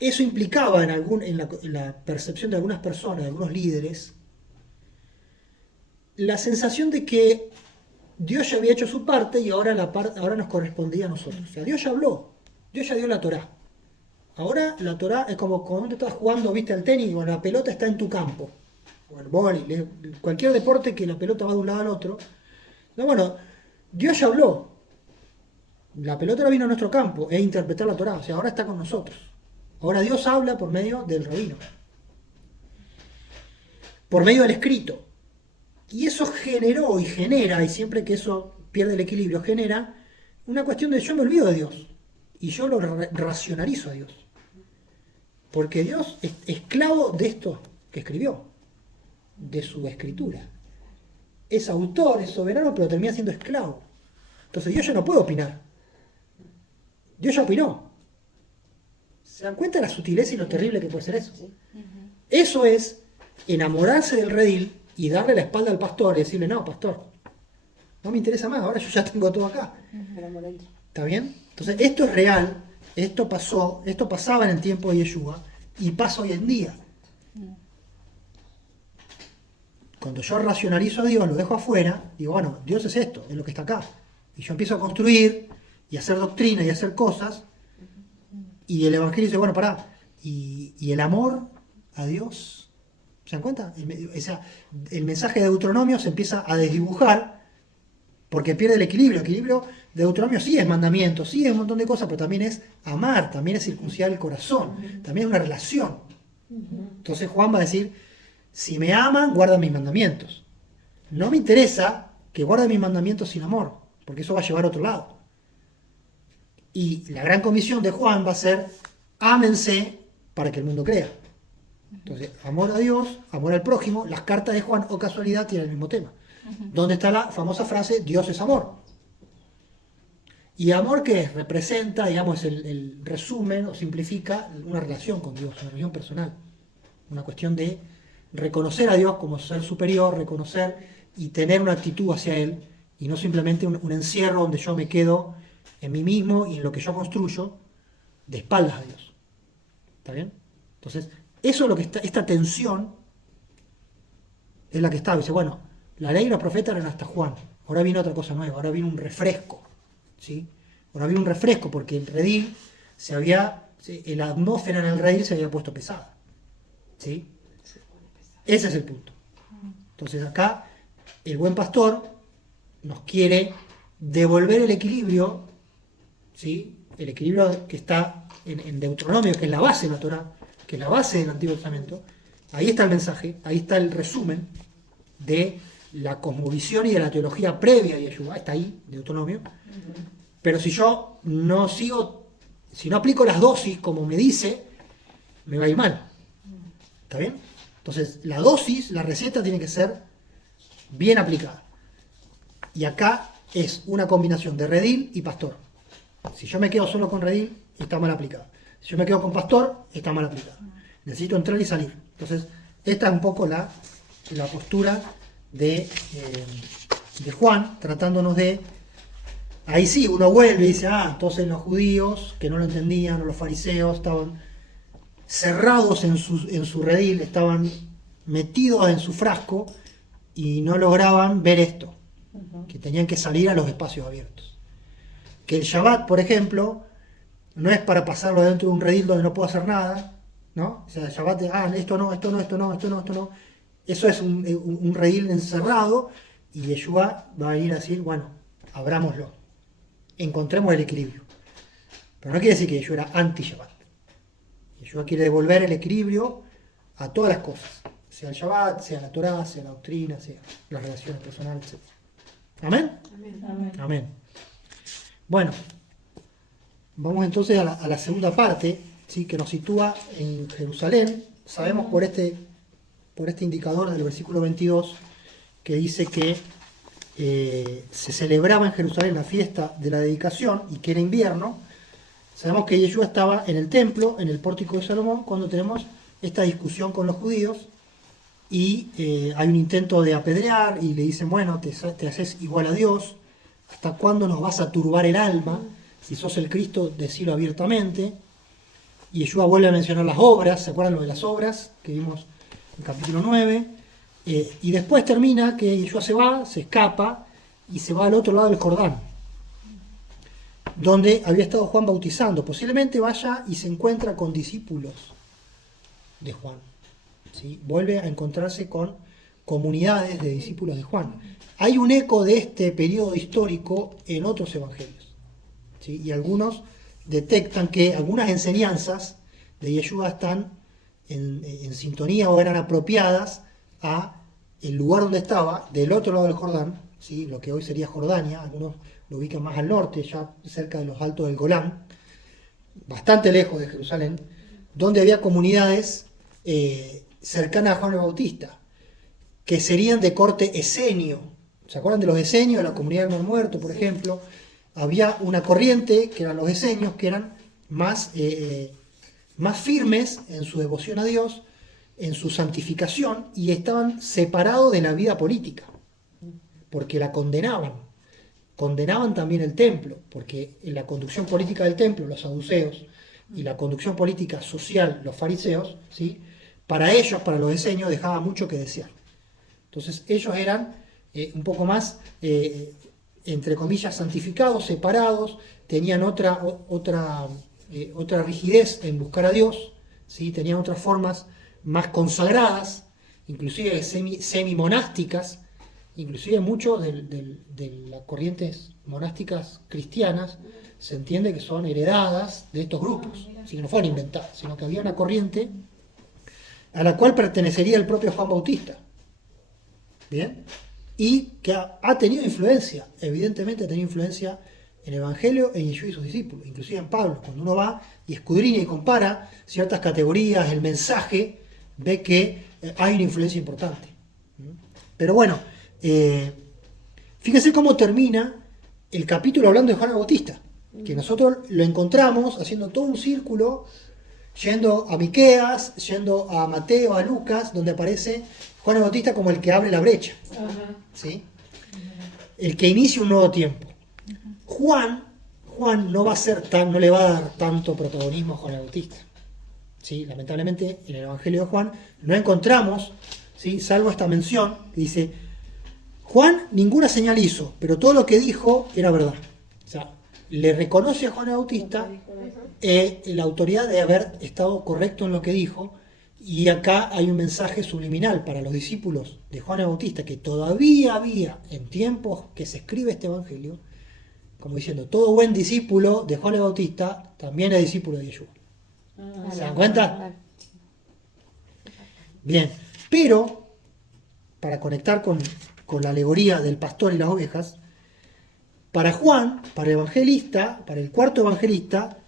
eso implicaba en la percepción de algunas personas, de algunos líderes, la sensación de que Dios ya había hecho su parte y ahora nos correspondía a nosotros. O sea, Dios ya habló, Dios ya dio la Torá. Ahora la Torá es como cuando te estás jugando, viste, al tenis, bueno, la pelota está en tu campo. O el vóley, cualquier deporte que la pelota va de un lado al otro. No, bueno, Dios ya habló. La pelota ahora vino a nuestro campo, es interpretar la Torá. O sea, ahora está con nosotros. Ahora Dios habla por medio del rabino. Por medio del escrito. Y eso generó y genera, y siempre que eso pierde el equilibrio, genera una cuestión de yo me olvido de Dios. Y yo lo racionalizo a Dios. Porque Dios es esclavo de esto que escribió, de su escritura. Es autor, es soberano, pero termina siendo esclavo. Entonces Dios ya no puede opinar. Dios ya opinó. ¿Se dan cuenta de la sutileza y lo terrible que puede ser eso? Eso es enamorarse del redil y darle la espalda al pastor y decirle, no, pastor, no me interesa más, ahora yo ya tengo todo acá. ¿Está bien? Entonces, esto es real, esto pasaba en el tiempo de Yeshua y pasa hoy en día. Cuando yo racionalizo a Dios, lo dejo afuera, digo, bueno, Dios es esto, es lo que está acá. Y yo empiezo a construir y a hacer doctrina y a hacer cosas, y el Evangelio dice, bueno, pará, y el amor a Dios, ¿se dan cuenta? El mensaje de Deuteronomio se empieza a desdibujar porque pierde el equilibrio. El equilibrio de Deuteronomio sí es mandamiento, sí es un montón de cosas, pero también es amar, también es circuncidar el corazón, también es una relación. Entonces Juan va a decir, si me aman, guardan mis mandamientos. No me interesa que guarden mis mandamientos sin amor, porque eso va a llevar a otro lado. Y la gran comisión de Juan va a ser, ámense para que el mundo crea. Entonces, amor a Dios, amor al prójimo, las cartas de Juan, o casualidad, tienen el mismo tema. Donde está la famosa frase, Dios es amor. Y amor que representa, digamos, el resumen o simplifica una relación con Dios, una relación personal. Una cuestión de reconocer a Dios como ser superior, reconocer y tener una actitud hacia Él, y no simplemente un encierro donde yo me quedo en mí mismo y en lo que yo construyo, de espaldas a Dios. ¿Está bien? Entonces, eso es lo que está, esta tensión es la que está. Dice, bueno, la ley y los profetas eran hasta Juan. Ahora viene otra cosa nueva, ahora viene un refresco. ¿Sí? Ahora viene un refresco porque el redil la atmósfera en el redil se había puesto pesada. ¿Sí? Ese es el punto. Entonces acá el buen pastor nos quiere devolver el equilibrio, ¿sí? El equilibrio que está en Deuteronomio, que es la base de la Torá, que es la base del Antiguo Testamento. Ahí está el mensaje, ahí está el resumen de la cosmovisión y de la teología previa de Yeshua, está ahí, Deuteronomio. Pero si yo no sigo, si no aplico las dosis como me dice, me va a ir mal. ¿Está bien? Entonces, la dosis, la receta tiene que ser bien aplicada. Y acá es una combinación de redil y pastor. Si yo me quedo solo con redil, está mal aplicado. Si yo me quedo con pastor, está mal aplicado. Necesito entrar y salir. Entonces, esta es un poco la postura de Juan, tratándonos de... Ahí sí, uno vuelve y dice, entonces los judíos, que no lo entendían, o los fariseos, estaban cerrados en su redil, estaban metidos en su frasco y no lograban ver esto, que tenían que salir a los espacios abiertos. Que el Shabbat, por ejemplo, no es para pasarlo dentro de un redil donde no puedo hacer nada, ¿no? O sea, el Shabbat, esto no. Eso es un redil encerrado, y Yeshua va a ir a decir, bueno, abrámoslo, encontremos el equilibrio. Pero no quiere decir que Yeshua era anti-Shabbat. Yeshua quiere devolver el equilibrio a todas las cosas, sea el Shabbat, sea la Torá, sea la doctrina, sea las relaciones personales, etc. ¿Amén? Amén. Bueno, vamos entonces a la segunda parte, ¿sí? Que nos sitúa en Jerusalén. Sabemos por este indicador del versículo 22 que dice que se celebraba en Jerusalén la fiesta de la dedicación y que era invierno. Sabemos que Yeshua estaba en el templo, en el pórtico de Salomón, cuando tenemos esta discusión con los judíos, y hay un intento de apedrear y le dicen, bueno, te haces igual a Dios, ¿hasta cuándo nos vas a turbar el alma? Si sos el Cristo, decilo abiertamente. Y Yeshua vuelve a mencionar las obras, ¿se acuerdan lo de las obras que vimos en el capítulo 9? Y después termina que Yeshua se escapa y se va al otro lado del Jordán, donde había estado Juan bautizando. Posiblemente vaya y se encuentra con discípulos de Juan. ¿Sí? Vuelve a encontrarse con comunidades de discípulos de Juan. Hay un eco de este periodo histórico en otros evangelios. ¿Sí? Y algunos detectan que algunas enseñanzas de Yeshua están en sintonía o eran apropiadas a el lugar donde estaba, del otro lado del Jordán, ¿sí? Lo que hoy sería Jordania. Algunos lo ubican más al norte, ya cerca de los altos del Golán, bastante lejos de Jerusalén, donde había comunidades cercanas a Juan el Bautista, que serían de corte esenio. ¿Se acuerdan de los esenios, de la comunidad del Mar Muerto, por ejemplo? Había una corriente, que eran los esenios, que eran más firmes en su devoción a Dios, en su santificación, y estaban separados de la vida política, porque la condenaban. Condenaban también el templo, porque en la conducción política del templo, los saduceos, y la conducción política social, los fariseos, ¿sí? Para ellos, para los esenios, dejaba mucho que desear. Entonces ellos eran un poco más, entre comillas, santificados, separados, tenían otra rigidez en buscar a Dios, ¿sí? Tenían otras formas más consagradas, inclusive semi-monásticas. Inclusive muchos de las corrientes monásticas cristianas se entiende que son heredadas de estos grupos, así que no fueron inventadas, sino que había una corriente a la cual pertenecería el propio Juan Bautista. ¿Bien? Y que ha tenido influencia, evidentemente ha tenido influencia en el Evangelio, en Yeshua y sus discípulos, inclusive en Pablo. Cuando uno va y escudriña y compara ciertas categorías, el mensaje, ve que hay una influencia importante. Pero bueno, fíjense cómo termina el capítulo hablando de Juan el Bautista, que nosotros lo encontramos haciendo todo un círculo, yendo a Miqueas, yendo a Mateo, a Lucas, donde aparece Juan el Bautista como el que abre la brecha, ¿sí? El que inicia un nuevo tiempo. Juan no va a ser no le va a dar tanto protagonismo a Juan el Bautista. ¿Sí? Lamentablemente en el Evangelio de Juan no encontramos, ¿sí?, salvo esta mención que dice: Juan ninguna señal hizo, pero todo lo que dijo era verdad. O sea, le reconoce a Juan el Bautista la autoridad de haber estado correcto en lo que dijo, y acá hay un mensaje subliminal para los discípulos de Juan el Bautista que todavía había en tiempos que se escribe este Evangelio, como diciendo, todo buen discípulo de Juan el Bautista también es discípulo de Yeshua. ¿Se dan cuenta? Bien, pero para conectar con la alegoría del pastor y las ovejas, para Juan, para el evangelista, para el cuarto evangelista,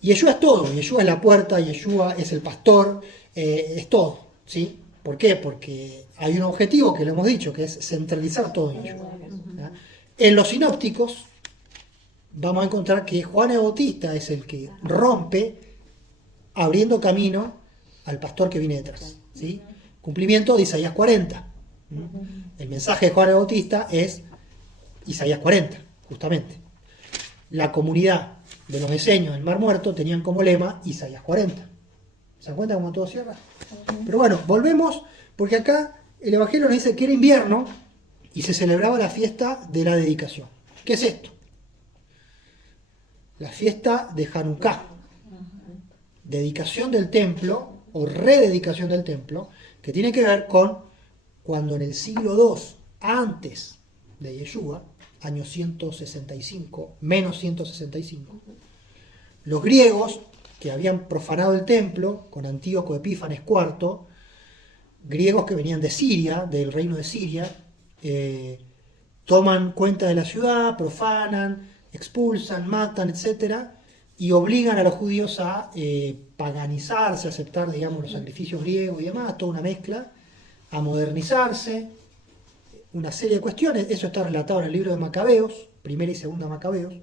Yeshua es todo. Yeshua es la puerta, Yeshua es el pastor, es todo, ¿sí? ¿Por qué? Porque hay un objetivo que lo hemos dicho, que es centralizar todo en Yeshua. ¿Ya? En los sinópticos vamos a encontrar que Juan el Bautista es el que rompe, abriendo camino al pastor que viene detrás, ¿sí? Cumplimiento de Isaías 40. El mensaje de Juan el Bautista es Isaías 40, justamente. La comunidad de los esenios del Mar Muerto tenían como lema Isaías 40. ¿Se dan cuenta cómo todo cierra? Pero bueno, volvemos, porque acá el Evangelio nos dice que era invierno y se celebraba la fiesta de la dedicación. ¿Qué es esto? La fiesta de Hanukkah. Dedicación del templo o rededicación del templo, que tiene que ver con cuando en el siglo II antes de Yeshua, año 165, menos 165, los griegos que habían profanado el templo con Antíoco Epífanes IV, griegos que venían de Siria, del reino de Siria, toman cuenta de la ciudad, profanan, expulsan, matan, etc., y obligan a los judíos a paganizarse, a aceptar, digamos, los sacrificios griegos y demás, toda una mezcla, a modernizarse, una serie de cuestiones. Eso está relatado en el libro de Macabeos, primera y segunda Macabeos.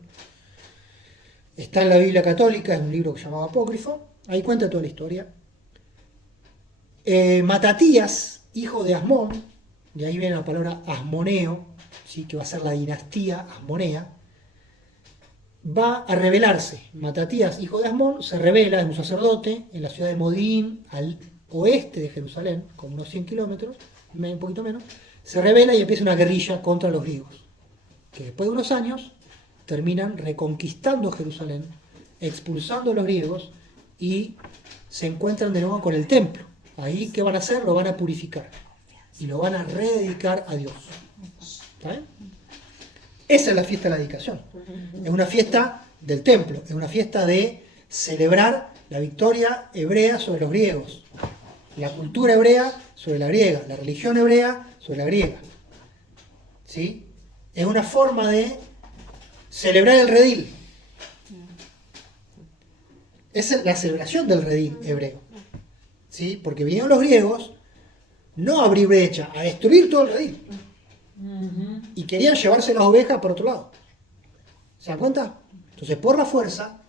Está en la Biblia católica, es un libro que se llamaba Apócrifo, ahí cuenta toda la historia. Matatías, hijo de Asmón, de ahí viene la palabra Asmoneo, ¿sí?, que va a ser la dinastía asmonea, va a rebelarse. Matatías, hijo de Asmón, se rebela, es un sacerdote, en la ciudad de Modín, al oeste de Jerusalén, como unos 100 kilómetros, un poquito menos, se rebela y empieza una guerrilla contra los griegos, que después de unos años terminan reconquistando Jerusalén, expulsando a los griegos y se encuentran de nuevo con el templo. Ahí, ¿qué van a hacer? Lo van a purificar y lo van a rededicar a Dios. ¿Está bien? Esa es la fiesta de la dedicación. Es una fiesta del templo, es una fiesta de celebrar la victoria hebrea sobre los griegos, la cultura hebrea sobre la griega, la religión hebrea sobre la griega. ¿Sí? Es una forma de celebrar el redil. Es la celebración del redil hebreo. ¿Sí? Porque vinieron los griegos no a abrir brecha, a destruir todo el redil. Y querían llevarse las ovejas por otro lado. ¿Se dan cuenta? Entonces, por la fuerza,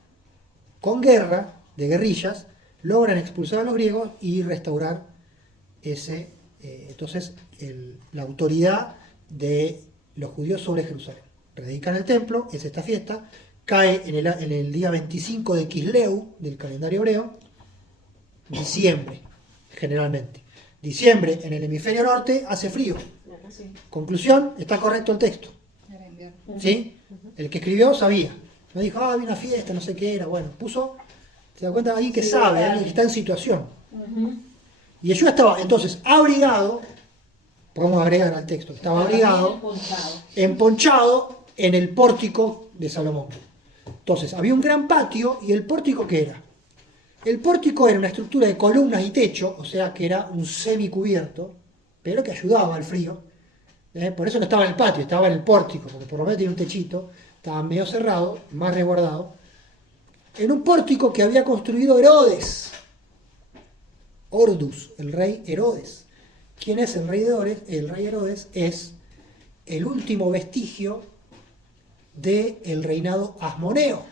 con guerra, de guerrillas, logran expulsar a los griegos y restaurar la autoridad de los judíos sobre Jerusalén. Rededican el templo, es esta fiesta, cae en el día 25 de Kisleu, del calendario hebreo, diciembre, generalmente. Diciembre, en el hemisferio norte, hace frío. Conclusión, está correcto el texto. ¿Sí? El que escribió sabía. No dijo, había una fiesta, no sé qué era. Bueno, puso, se da cuenta, alguien que sabe, alguien que está en situación. Y Yeshua estaba entonces abrigado, podemos agregar al texto, estaba abrigado, emponchado en el pórtico de Salomón. Entonces, había un gran patio, y el pórtico, ¿qué era? El pórtico era una estructura de columnas y techo, o sea que era un semicubierto, pero que ayudaba al frío. Por eso no estaba en el patio, estaba en el pórtico, porque por lo menos tenía un techito, estaba medio cerrado, más resguardado, en un pórtico que había construido Herodes. Ordus, el rey Herodes. ¿Quién es el rey de Herodes? El rey Herodes es el último vestigio del reinado asmoneo.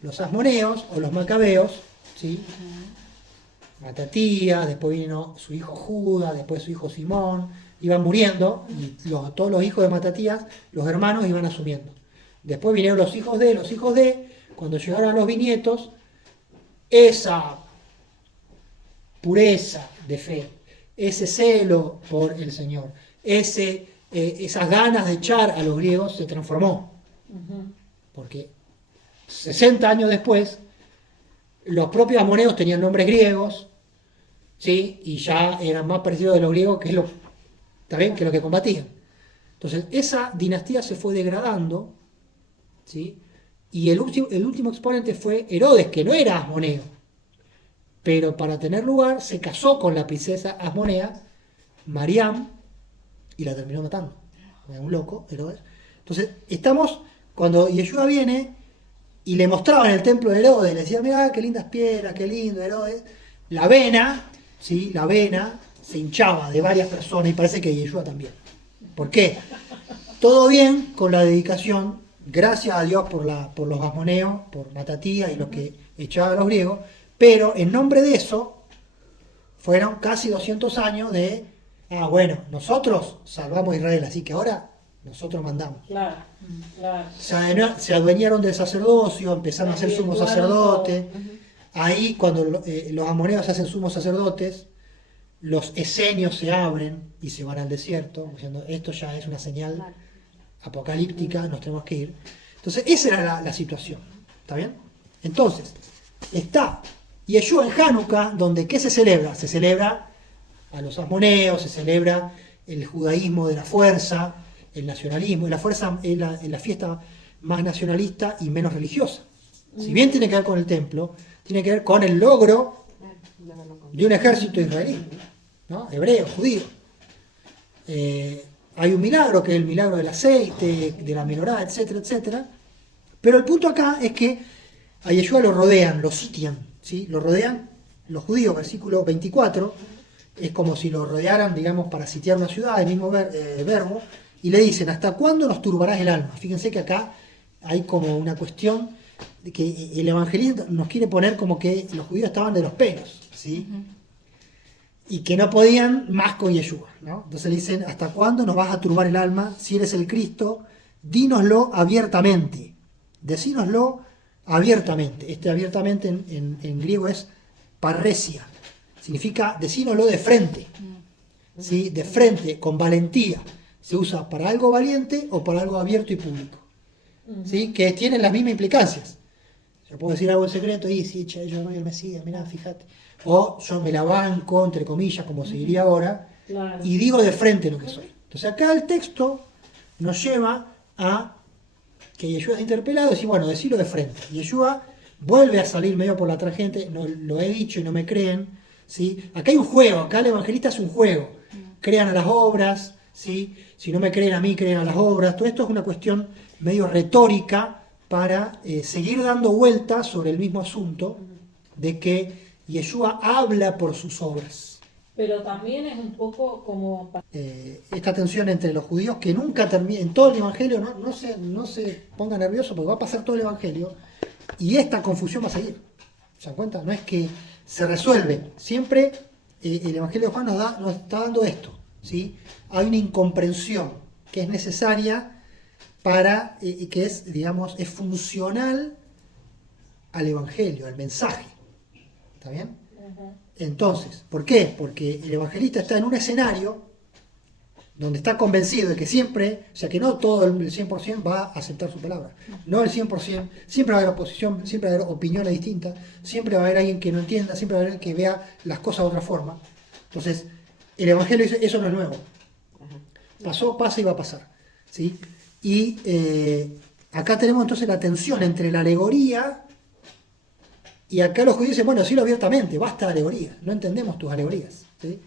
Los asmoneos o los macabeos, ¿sí? Matatías, después vino su hijo Judas, después su hijo Simón, iban muriendo, y todos los hijos de Matatías, los hermanos iban asumiendo. Después vinieron los hijos de, cuando llegaron a los bisnietos, esa pureza de fe, ese celo por el Señor, esas ganas de echar a los griegos se transformó. Porque 60 años después, los propios amonios tenían nombres griegos, ¿sí? Y ya eran más parecidos de los griegos que ¿está bien? Que lo que combatían. Entonces, esa dinastía se fue degradando, ¿sí? Y el último exponente fue Herodes, que no era asmoneo, pero para tener lugar se casó con la princesa asmonea, Mariam, y la terminó matando. Era un loco, Herodes. Entonces, estamos, cuando Yeshua viene y le mostraban el templo de Herodes, le decían, mira, qué lindas piedras, qué lindo Herodes, la vena, ¿sí? La vena se hinchaba de varias personas, y parece que Yeshua también. ¿Por qué? Todo bien con la dedicación, gracias a Dios por los asmoneos, por Matatías y los que echaban a los griegos, pero en nombre de eso fueron casi 200 años de, bueno, nosotros salvamos a Israel, así que ahora nosotros mandamos. Claro, claro. Se adueñaron del sacerdocio, empezaron a ser sumos sacerdotes. Ahí cuando los amorreos se hacen sumos sacerdotes, los esenios se abren y se van al desierto, diciendo esto ya es una señal apocalíptica, nos tenemos que ir. Entonces esa era la situación, ¿está bien? Entonces, está Yeshua en Hanukkah, donde ¿qué se celebra? Se celebra a los asmoneos, se celebra el judaísmo de la fuerza, el nacionalismo, y la fuerza es la fiesta más nacionalista y menos religiosa. Si bien tiene que ver con el templo, tiene que ver con el logro de un ejército israelí, ¿no? Hebreo, judío. Hay un milagro, que es el milagro del aceite, de la menorá, etcétera, etcétera. Pero el punto acá es que a Yeshua lo rodean, lo sitian, ¿sí? Lo rodean los judíos, versículo 24, es como si lo rodearan, digamos, para sitiar una ciudad, el mismo verbo, y le dicen, ¿hasta cuándo nos turbarás el alma? Fíjense que acá hay como una cuestión de que el evangelista nos quiere poner como que los judíos estaban de los pelos, ¿sí? Y que no podían más con Yeshua, ¿no? Entonces le dicen, ¿hasta cuándo nos vas a turbar el alma? Si eres el Cristo, dínoslo abiertamente, decínoslo abiertamente. Este abiertamente en griego es parresia, significa decínoslo de frente, ¿sí? De frente, con valentía. Se usa para algo valiente o para algo abierto y público, ¿sí? Que tienen las mismas implicancias. Yo puedo decir algo en secreto y sí, che, yo no soy el Mesías, mirá, fíjate. O yo me la banco, entre comillas, como se diría ahora, Claro. y digo de frente lo que soy. Entonces acá el texto nos lleva a que Yeshua es interpelado y dice, bueno, decirlo de frente. Yeshua vuelve a salir medio por la tangente, no, lo he dicho y no me creen, ¿sí? Acá hay un juego, acá el evangelista es un juego. Crean a las obras, ¿sí? Si no me creen a mí, creen a las obras. Todo esto es una cuestión medio retórica para seguir dando vueltas sobre el mismo asunto de que Yeshua habla por sus obras. Pero también es un poco como... Esta tensión entre los judíos que nunca termina, en todo el Evangelio, no se ponga nervioso porque va a pasar todo el Evangelio y esta confusión va a seguir. ¿Se dan cuenta? No es que se resuelve. Siempre el Evangelio de Juan nos está dando esto, ¿sí? Hay una incomprensión que es necesaria para, que es, digamos, es funcional al Evangelio, al mensaje. ¿Está bien? Entonces, ¿por qué? Porque el evangelista está en un escenario donde está convencido de que siempre, o sea que no todo el 100% va a aceptar su palabra, no el 100%, siempre va a haber oposición, siempre va a haber opiniones distintas, siempre va a haber alguien que no entienda, siempre va a haber alguien que vea las cosas de otra forma. Entonces, el evangelio dice, eso no es nuevo. Pasó, pasa y va a pasar, ¿sí? Y acá tenemos entonces la tensión entre la alegoría. Y acá los judíos dicen, bueno, decirlo abiertamente, basta de alegorías, no entendemos tus alegorías, ¿sí?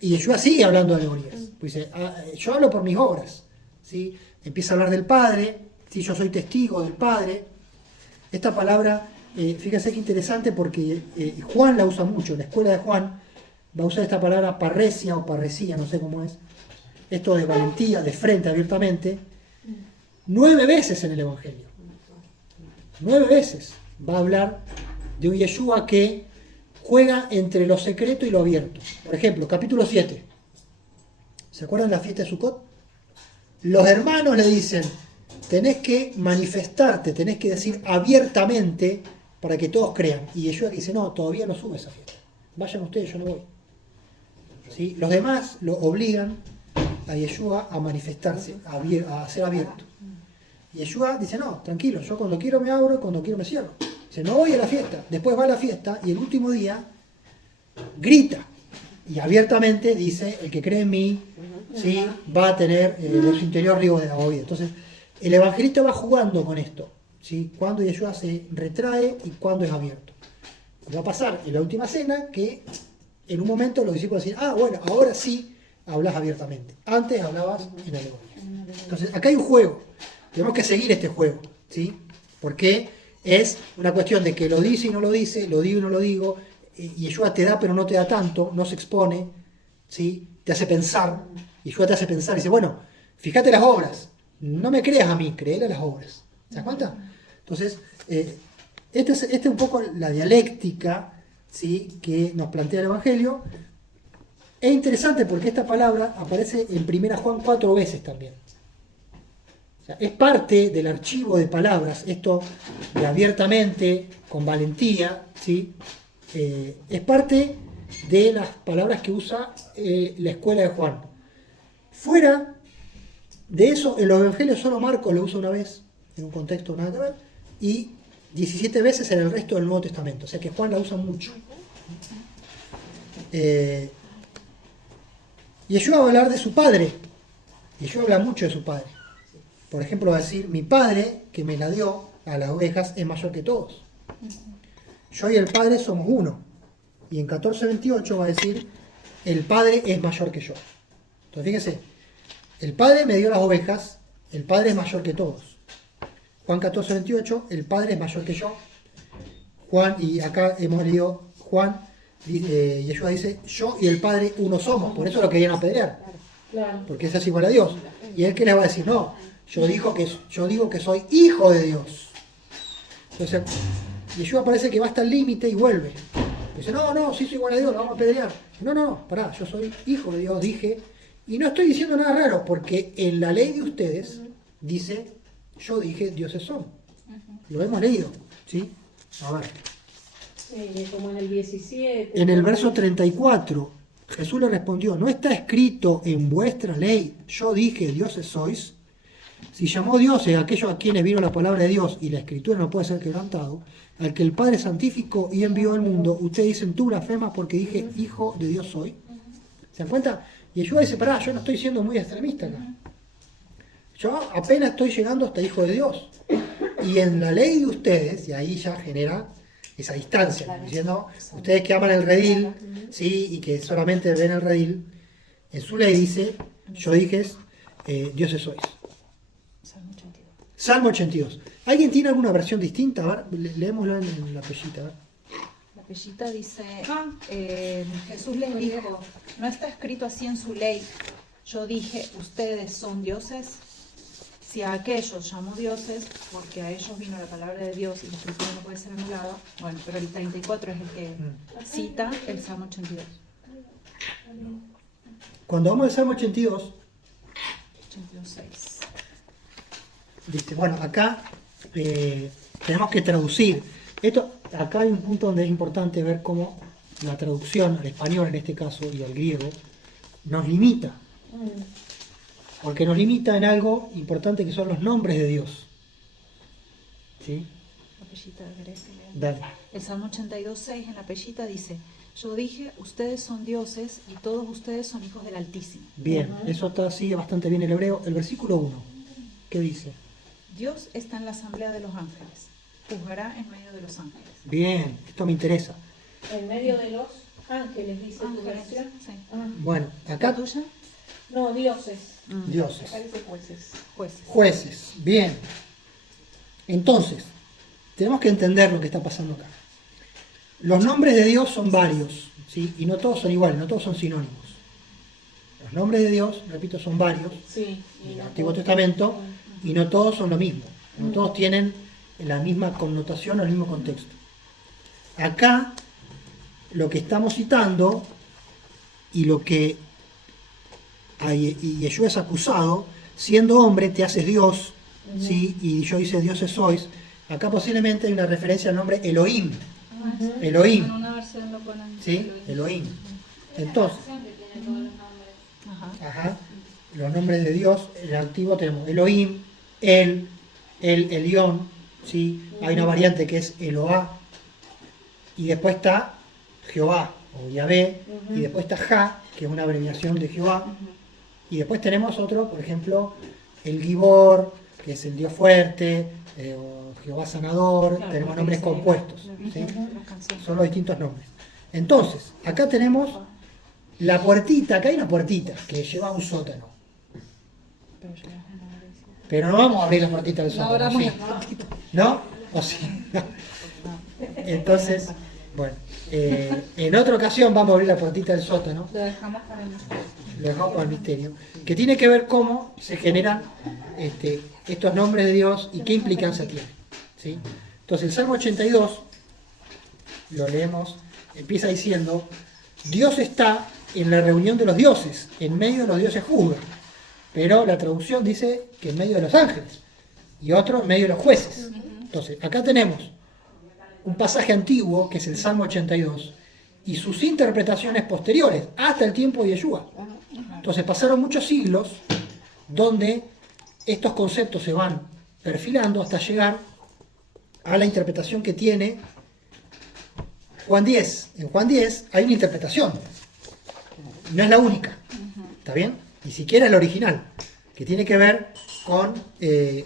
Y Yeshua sigue hablando de alegorías, pues dice, yo hablo por mis obras, ¿sí? Empieza a hablar del Padre, ¿sí? Yo soy testigo del Padre. Esta palabra, fíjense qué interesante porque Juan la usa mucho, la escuela de Juan va a usar esta palabra parresia o parresía, no sé cómo es, esto de valentía, de frente, abiertamente, 9 veces en el Evangelio. 9 veces va a hablar de un Yeshua que juega entre lo secreto y lo abierto. Por ejemplo, capítulo 7. ¿Se acuerdan de la fiesta de Sukkot? Los hermanos le dicen, tenés que manifestarte, tenés que decir abiertamente para que todos crean. Y Yeshua dice, no, todavía no sube esa fiesta. Vayan ustedes, yo no voy. ¿Sí? Los demás lo obligan a Yeshua a manifestarse, a ser abierto. Y Yeshua dice, no, tranquilo, yo cuando quiero me abro, cuando quiero me cierro. Dice, no voy a la fiesta. Después va a la fiesta y el último día grita. Y abiertamente dice, el que cree en mí, ¿sí? Va a tener en su interior río de agua vida. Entonces, el evangelista va jugando con esto, ¿sí? Cuando Yeshua se retrae y cuando es abierto. Y va a pasar en la última cena que en un momento los discípulos dicen, bueno, ahora sí hablas abiertamente. Antes hablabas en alegoría. Entonces, acá hay un juego. Tenemos que seguir este juego, ¿sí? Porque es una cuestión de que lo dice y no lo dice, lo digo y no lo digo, y Yeshua te da pero no te da tanto, no se expone, ¿sí? Te hace pensar, Yeshua te hace pensar, y dice, bueno, fíjate las obras, no me creas a mí, créele a las obras. ¿Se das cuenta? Entonces, esta es un poco la dialéctica, ¿sí? Que nos plantea el Evangelio. Es interesante porque esta palabra aparece en 1 Juan 4 veces también. O sea, es parte del archivo de palabras, esto de abiertamente, con valentía, ¿sí? Es parte de las palabras que usa la escuela de Juan. Fuera de eso, en los evangelios solo Marcos lo usa una vez, en un contexto nada que ver, y 17 veces en el resto del Nuevo Testamento, o sea que Juan la usa mucho. Yeshua va a hablar de su padre, Yeshua habla mucho de su padre. Por ejemplo, va a decir, mi padre, que me la dio a las ovejas, es mayor que todos. Yo y el padre somos uno. Y en 14:28 va a decir, el padre es mayor que yo. Entonces fíjense, el padre me dio las ovejas, el padre es mayor que todos. Juan 14:28, el padre es mayor que yo. Juan, y acá hemos leído Juan, Yeshua dice, yo y el padre uno somos, por eso lo querían apedrear. Claro. Porque ese es igual a Dios. Y él que les va a decir, no, yo digo que soy hijo de Dios. Entonces, Yeshua parece que va hasta el límite y vuelve. Dice, no, sí soy igual a Dios, lo vamos a apedrear. No, pará, yo soy hijo de Dios, dije. Y no estoy diciendo nada raro, porque en la ley de ustedes dice, yo dije, dioses son. Lo hemos leído, ¿sí? A ver. Sí, como en el 17. En el verso 34, Jesús le respondió, ¿no está escrito en vuestra ley, yo dije, dioses sois? Si llamó dioses a aquellos a quienes vino la palabra de Dios y la escritura no puede ser quebrantado, al que el Padre santificó y envió al mundo, ustedes dicen, tú blasfemas porque dije, hijo de Dios soy. ¿Se dan cuenta? Y Yeshua dice, pará, yo no estoy siendo muy extremista acá. Yo apenas estoy llegando hasta hijo de Dios. Y en la ley de ustedes, y ahí ya genera esa distancia, diciendo, ustedes que aman el redil, ¿sí? Y que solamente ven el redil, en su ley dice, yo dije, dioses sois. Salmo 82. Salmo 82. ¿Alguien tiene alguna versión distinta? A ver, leémosla en la pellita. A ver. La pellita dice, Jesús les dijo, ¿no está escrito así en su ley? Yo dije, ustedes son dioses. Si a aquellos llamó dioses, porque a ellos vino la palabra de Dios y la escritura no puede ser anulada, bueno, pero el 34 es el que cita el Salmo 82. Cuando vamos al Salmo 82, 82:6. dice, bueno, acá tenemos que traducir. Acá hay un punto donde es importante ver cómo la traducción al español, en este caso, y al griego, nos limita. Porque nos limita en algo importante que son los nombres de Dios. ¿Sí? La pellita, ¿querés que lea? Dale. El Salmo 82:6 en la pellita dice, yo dije, ustedes son dioses y todos ustedes son hijos del Altísimo. Bien, eso sigue bastante bien el hebreo. El versículo 1, ¿qué dice? Dios está en la asamblea de los ángeles, juzgará en medio de los ángeles. Bien, esto me interesa. En medio de los ángeles, dice tu Ángeles, versión. sí. Ah, Bueno, ¿La acá tuya? No, dioses. Dioses. Acá dice jueces. Jueces. Jueces. Bien. Entonces, tenemos que entender lo que está pasando acá. Los nombres de Dios son varios, ¿sí? Y no todos son iguales, no todos son sinónimos. Los nombres de Dios, repito, son varios Sí. en el Antiguo Testamento y no todos son lo mismo. No todos tienen la misma connotación o el mismo contexto. Acá, lo que estamos citando y lo que y Yeshua es acusado, siendo hombre te haces Dios, ¿sí? Y yo hice dioses sois. Acá posiblemente hay una referencia al nombre Elohim. Elohim, En una versión lo ponen. ¿sí? Elohim. Entonces, Ajá. ajá, los nombres de Dios, en el antiguo tenemos Elohim, el Elión, ¿sí? Hay una variante que es Eloá, y después está Jehová, o Yahvé, y después está Ja, que es una abreviación de Jehová, y después tenemos otro, por ejemplo, el Gibor, que es el Dios fuerte, o Jehová sanador, Claro, tenemos porque nombres dice compuestos, ¿sí? Las canciones. Son los distintos nombres. Entonces, acá tenemos la puertita, acá hay una puertita que lleva a un sótano. Pero yo no lo decía. Pero no vamos a abrir la puertita del No sótano. abramos ¿sí? la puertita. ¿No? ¿O sí? Entonces, bueno, en otra ocasión vamos a abrir la puertita del sótano, Lo dejamos para el lo dejamos para el misterio, que tiene que ver cómo se generan estos nombres de Dios y qué implicancia tienen. ¿Sí? Entonces, el Salmo 82, lo leemos, empieza diciendo, Dios está en la reunión de los dioses, en medio de los dioses juzga, pero la traducción dice que en medio de los ángeles, y otro en medio de los jueces. Entonces, acá tenemos un pasaje antiguo, que es el Salmo 82, y sus interpretaciones posteriores, hasta el tiempo de Yeshua. Entonces, pasaron muchos siglos donde estos conceptos se van perfilando hasta llegar a la interpretación que tiene Juan 10. En Juan 10 hay una interpretación, no es la única, ¿está bien? Ni siquiera es la original, que tiene que ver con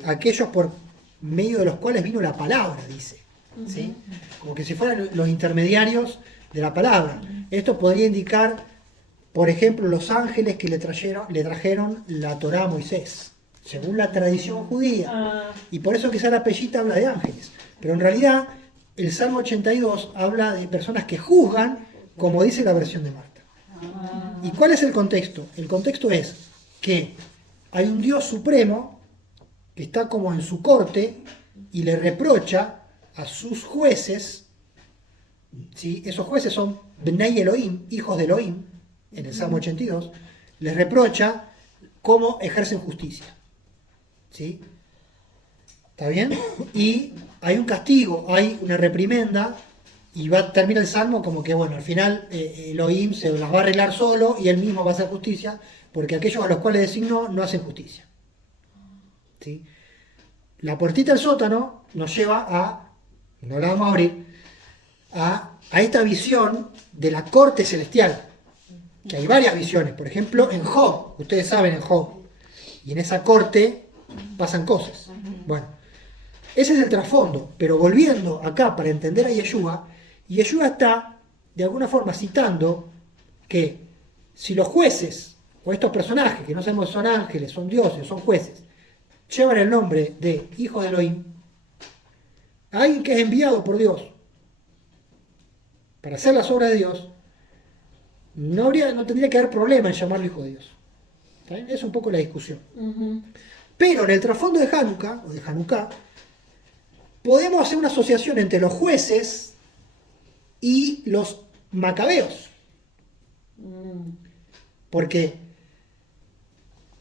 aquellos por medio de los cuales vino la palabra, dice, ¿sí? Como que si fueran los intermediarios de la palabra. Esto podría indicar, por ejemplo, los ángeles que le trajeron la Torá a Moisés, según la tradición judía. Ah, Y por eso quizá la Pellita habla de ángeles. Pero en realidad, el Salmo 82 habla de personas que juzgan, como dice la versión de Marta. ¿Y cuál es el contexto? El contexto es que hay un Dios supremo que está como en su corte y le reprocha a sus jueces, ¿sí? Esos jueces son Bnei Elohim, hijos de Elohim, en el Salmo 82, les reprocha cómo ejercen justicia. ¿Sí? ¿Está bien? Y hay un castigo, hay una reprimenda, y termina el Salmo como que, bueno, al final Elohim se las va a arreglar solo y él mismo va a hacer justicia, porque aquellos a los cuales designó no hacen justicia. ¿Sí? La puertita del sótano nos lleva a, no la vamos a abrir, a esta visión de la corte celestial, que hay varias visiones, por ejemplo en Job, ustedes saben en Job, y en esa corte pasan cosas. Bueno, ese es el trasfondo, pero volviendo acá para entender a Yeshua, Yeshua está de alguna forma citando que si los jueces, o estos personajes, que no sabemos si son ángeles, son dioses, son jueces, llevan el nombre de hijo de Elohim, a alguien que es enviado por Dios para hacer las obras de Dios, no tendría que haber problema en llamarlo hijo de Dios. ¿Está bien? Es un poco la discusión. Pero en el trasfondo de Hanukkah, o de Hanukkah, podemos hacer una asociación entre los jueces y los macabeos. Porque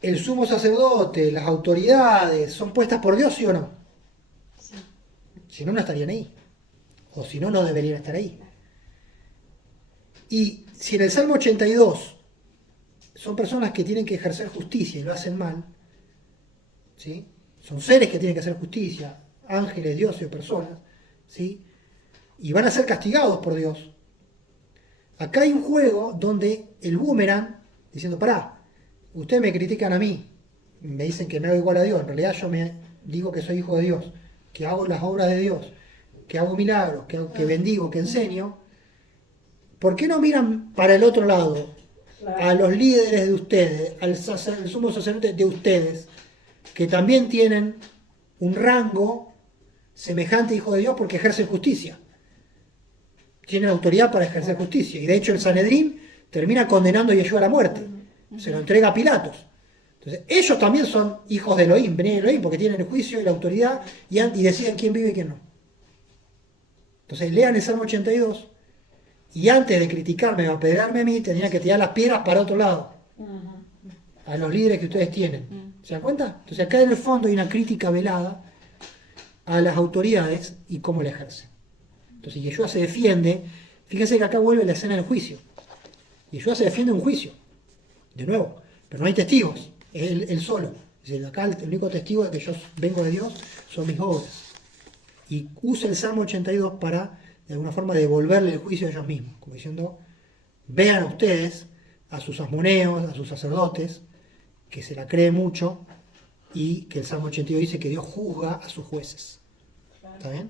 el sumo sacerdote, las autoridades, son puestas por Dios, ¿sí o no? Si no, no estarían ahí. O si no, no deberían estar ahí. Y si en el Salmo 82 son personas que tienen que ejercer justicia y lo hacen mal, ¿sí? Son seres que tienen que hacer justicia, ángeles, dioses o personas, ¿sí? Y van a ser castigados por Dios. Acá hay un juego donde el boomerang, diciendo, pará, ustedes me critican a mí, me dicen que me hago igual a Dios, en realidad yo me digo que soy hijo de Dios, que hago las obras de Dios, que hago milagros, que bendigo, que enseño. ¿Por qué no miran para el otro lado a los líderes de ustedes, al sumo sacerdote de ustedes, que también tienen un rango semejante a hijo de Dios porque ejercen justicia. Tienen autoridad para ejercer justicia. Y de hecho el Sanedrín termina condenando a Yeshua a la muerte. Se lo entrega a Pilatos. Entonces, ellos también son hijos de Elohim, Bnei Elohim, porque tienen el juicio y la autoridad y deciden quién vive y quién no. Entonces, lean el Salmo 82 y antes de criticarme o apedrearme a mí, tendrían que tirar las piedras para otro lado. A los líderes que ustedes tienen. ¿Se dan cuenta? Entonces, acá en el fondo hay una crítica velada a las autoridades y cómo la ejercen. Entonces, Yeshua se defiende. Fíjense que acá vuelve la escena del juicio. Yeshua se defiende en un juicio. De nuevo, pero no hay testigos. Es él solo. Es decir, acá el único testigo de que yo vengo de Dios son mis obras. Y usa el Salmo 82 para, de alguna forma, devolverle el juicio a ellos mismos. Como diciendo, vean a ustedes, a sus asmoneos, a sus sacerdotes, que se la creen mucho, y que el Salmo 82 dice que Dios juzga a sus jueces. ¿Está bien?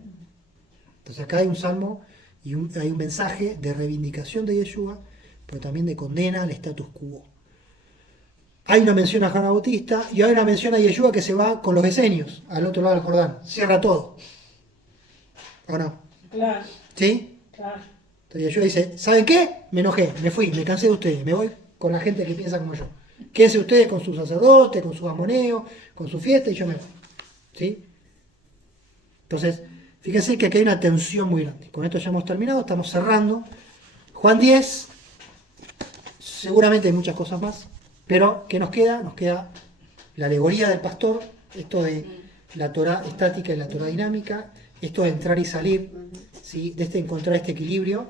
Entonces acá hay un salmo y hay un mensaje de reivindicación de Yeshua, pero también de condena al status quo. Hay una mención a Juan Bautista y hay una mención a Yeshua que se va con los esenios al otro lado del Jordán. Cierra todo. ¿O no? Claro, ¿Sí? claro. Entonces Yeshua dice, ¿saben qué? Me enojé, me fui, me cansé de ustedes, me voy con la gente que piensa como yo. Quédense ustedes con sus sacerdotes, con sus amoneos, con su fiesta y yo me voy. ¿Sí? Entonces, fíjense que aquí hay una tensión muy grande. Con esto ya hemos terminado, estamos cerrando. Juan 10, seguramente hay muchas cosas más, pero ¿qué nos queda? Nos queda la alegoría del pastor, esto de la Torah estática y la Torah dinámica, esto de entrar y salir, ¿sí? De encontrar este equilibrio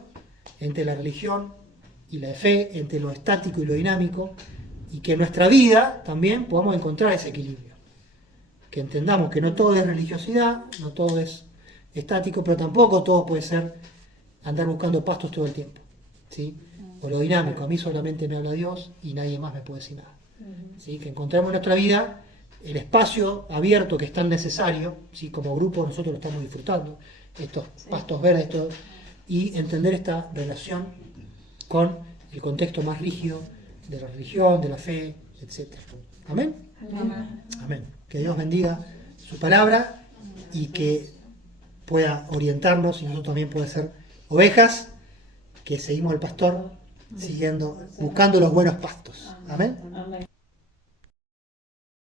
entre la religión y la fe, entre lo estático y lo dinámico, y que en nuestra vida también podamos encontrar ese equilibrio. Que entendamos que no todo es religiosidad, no todo es estático, pero tampoco todo puede ser andar buscando pastos todo el tiempo, ¿sí? O lo dinámico, a mí solamente me habla Dios y nadie más me puede decir nada. ¿Sí? Que encontremos en nuestra vida el espacio abierto que es tan necesario, ¿sí? Como grupo nosotros lo estamos disfrutando, estos pastos verdes, y entender esta relación con el contexto más rígido de la religión, de la fe, etc. ¿Amén? Amén. Que Dios bendiga su palabra y que pueda orientarnos y nosotros también podemos ser ovejas que seguimos al pastor siguiendo, buscando los buenos pastos. Amén. Amén.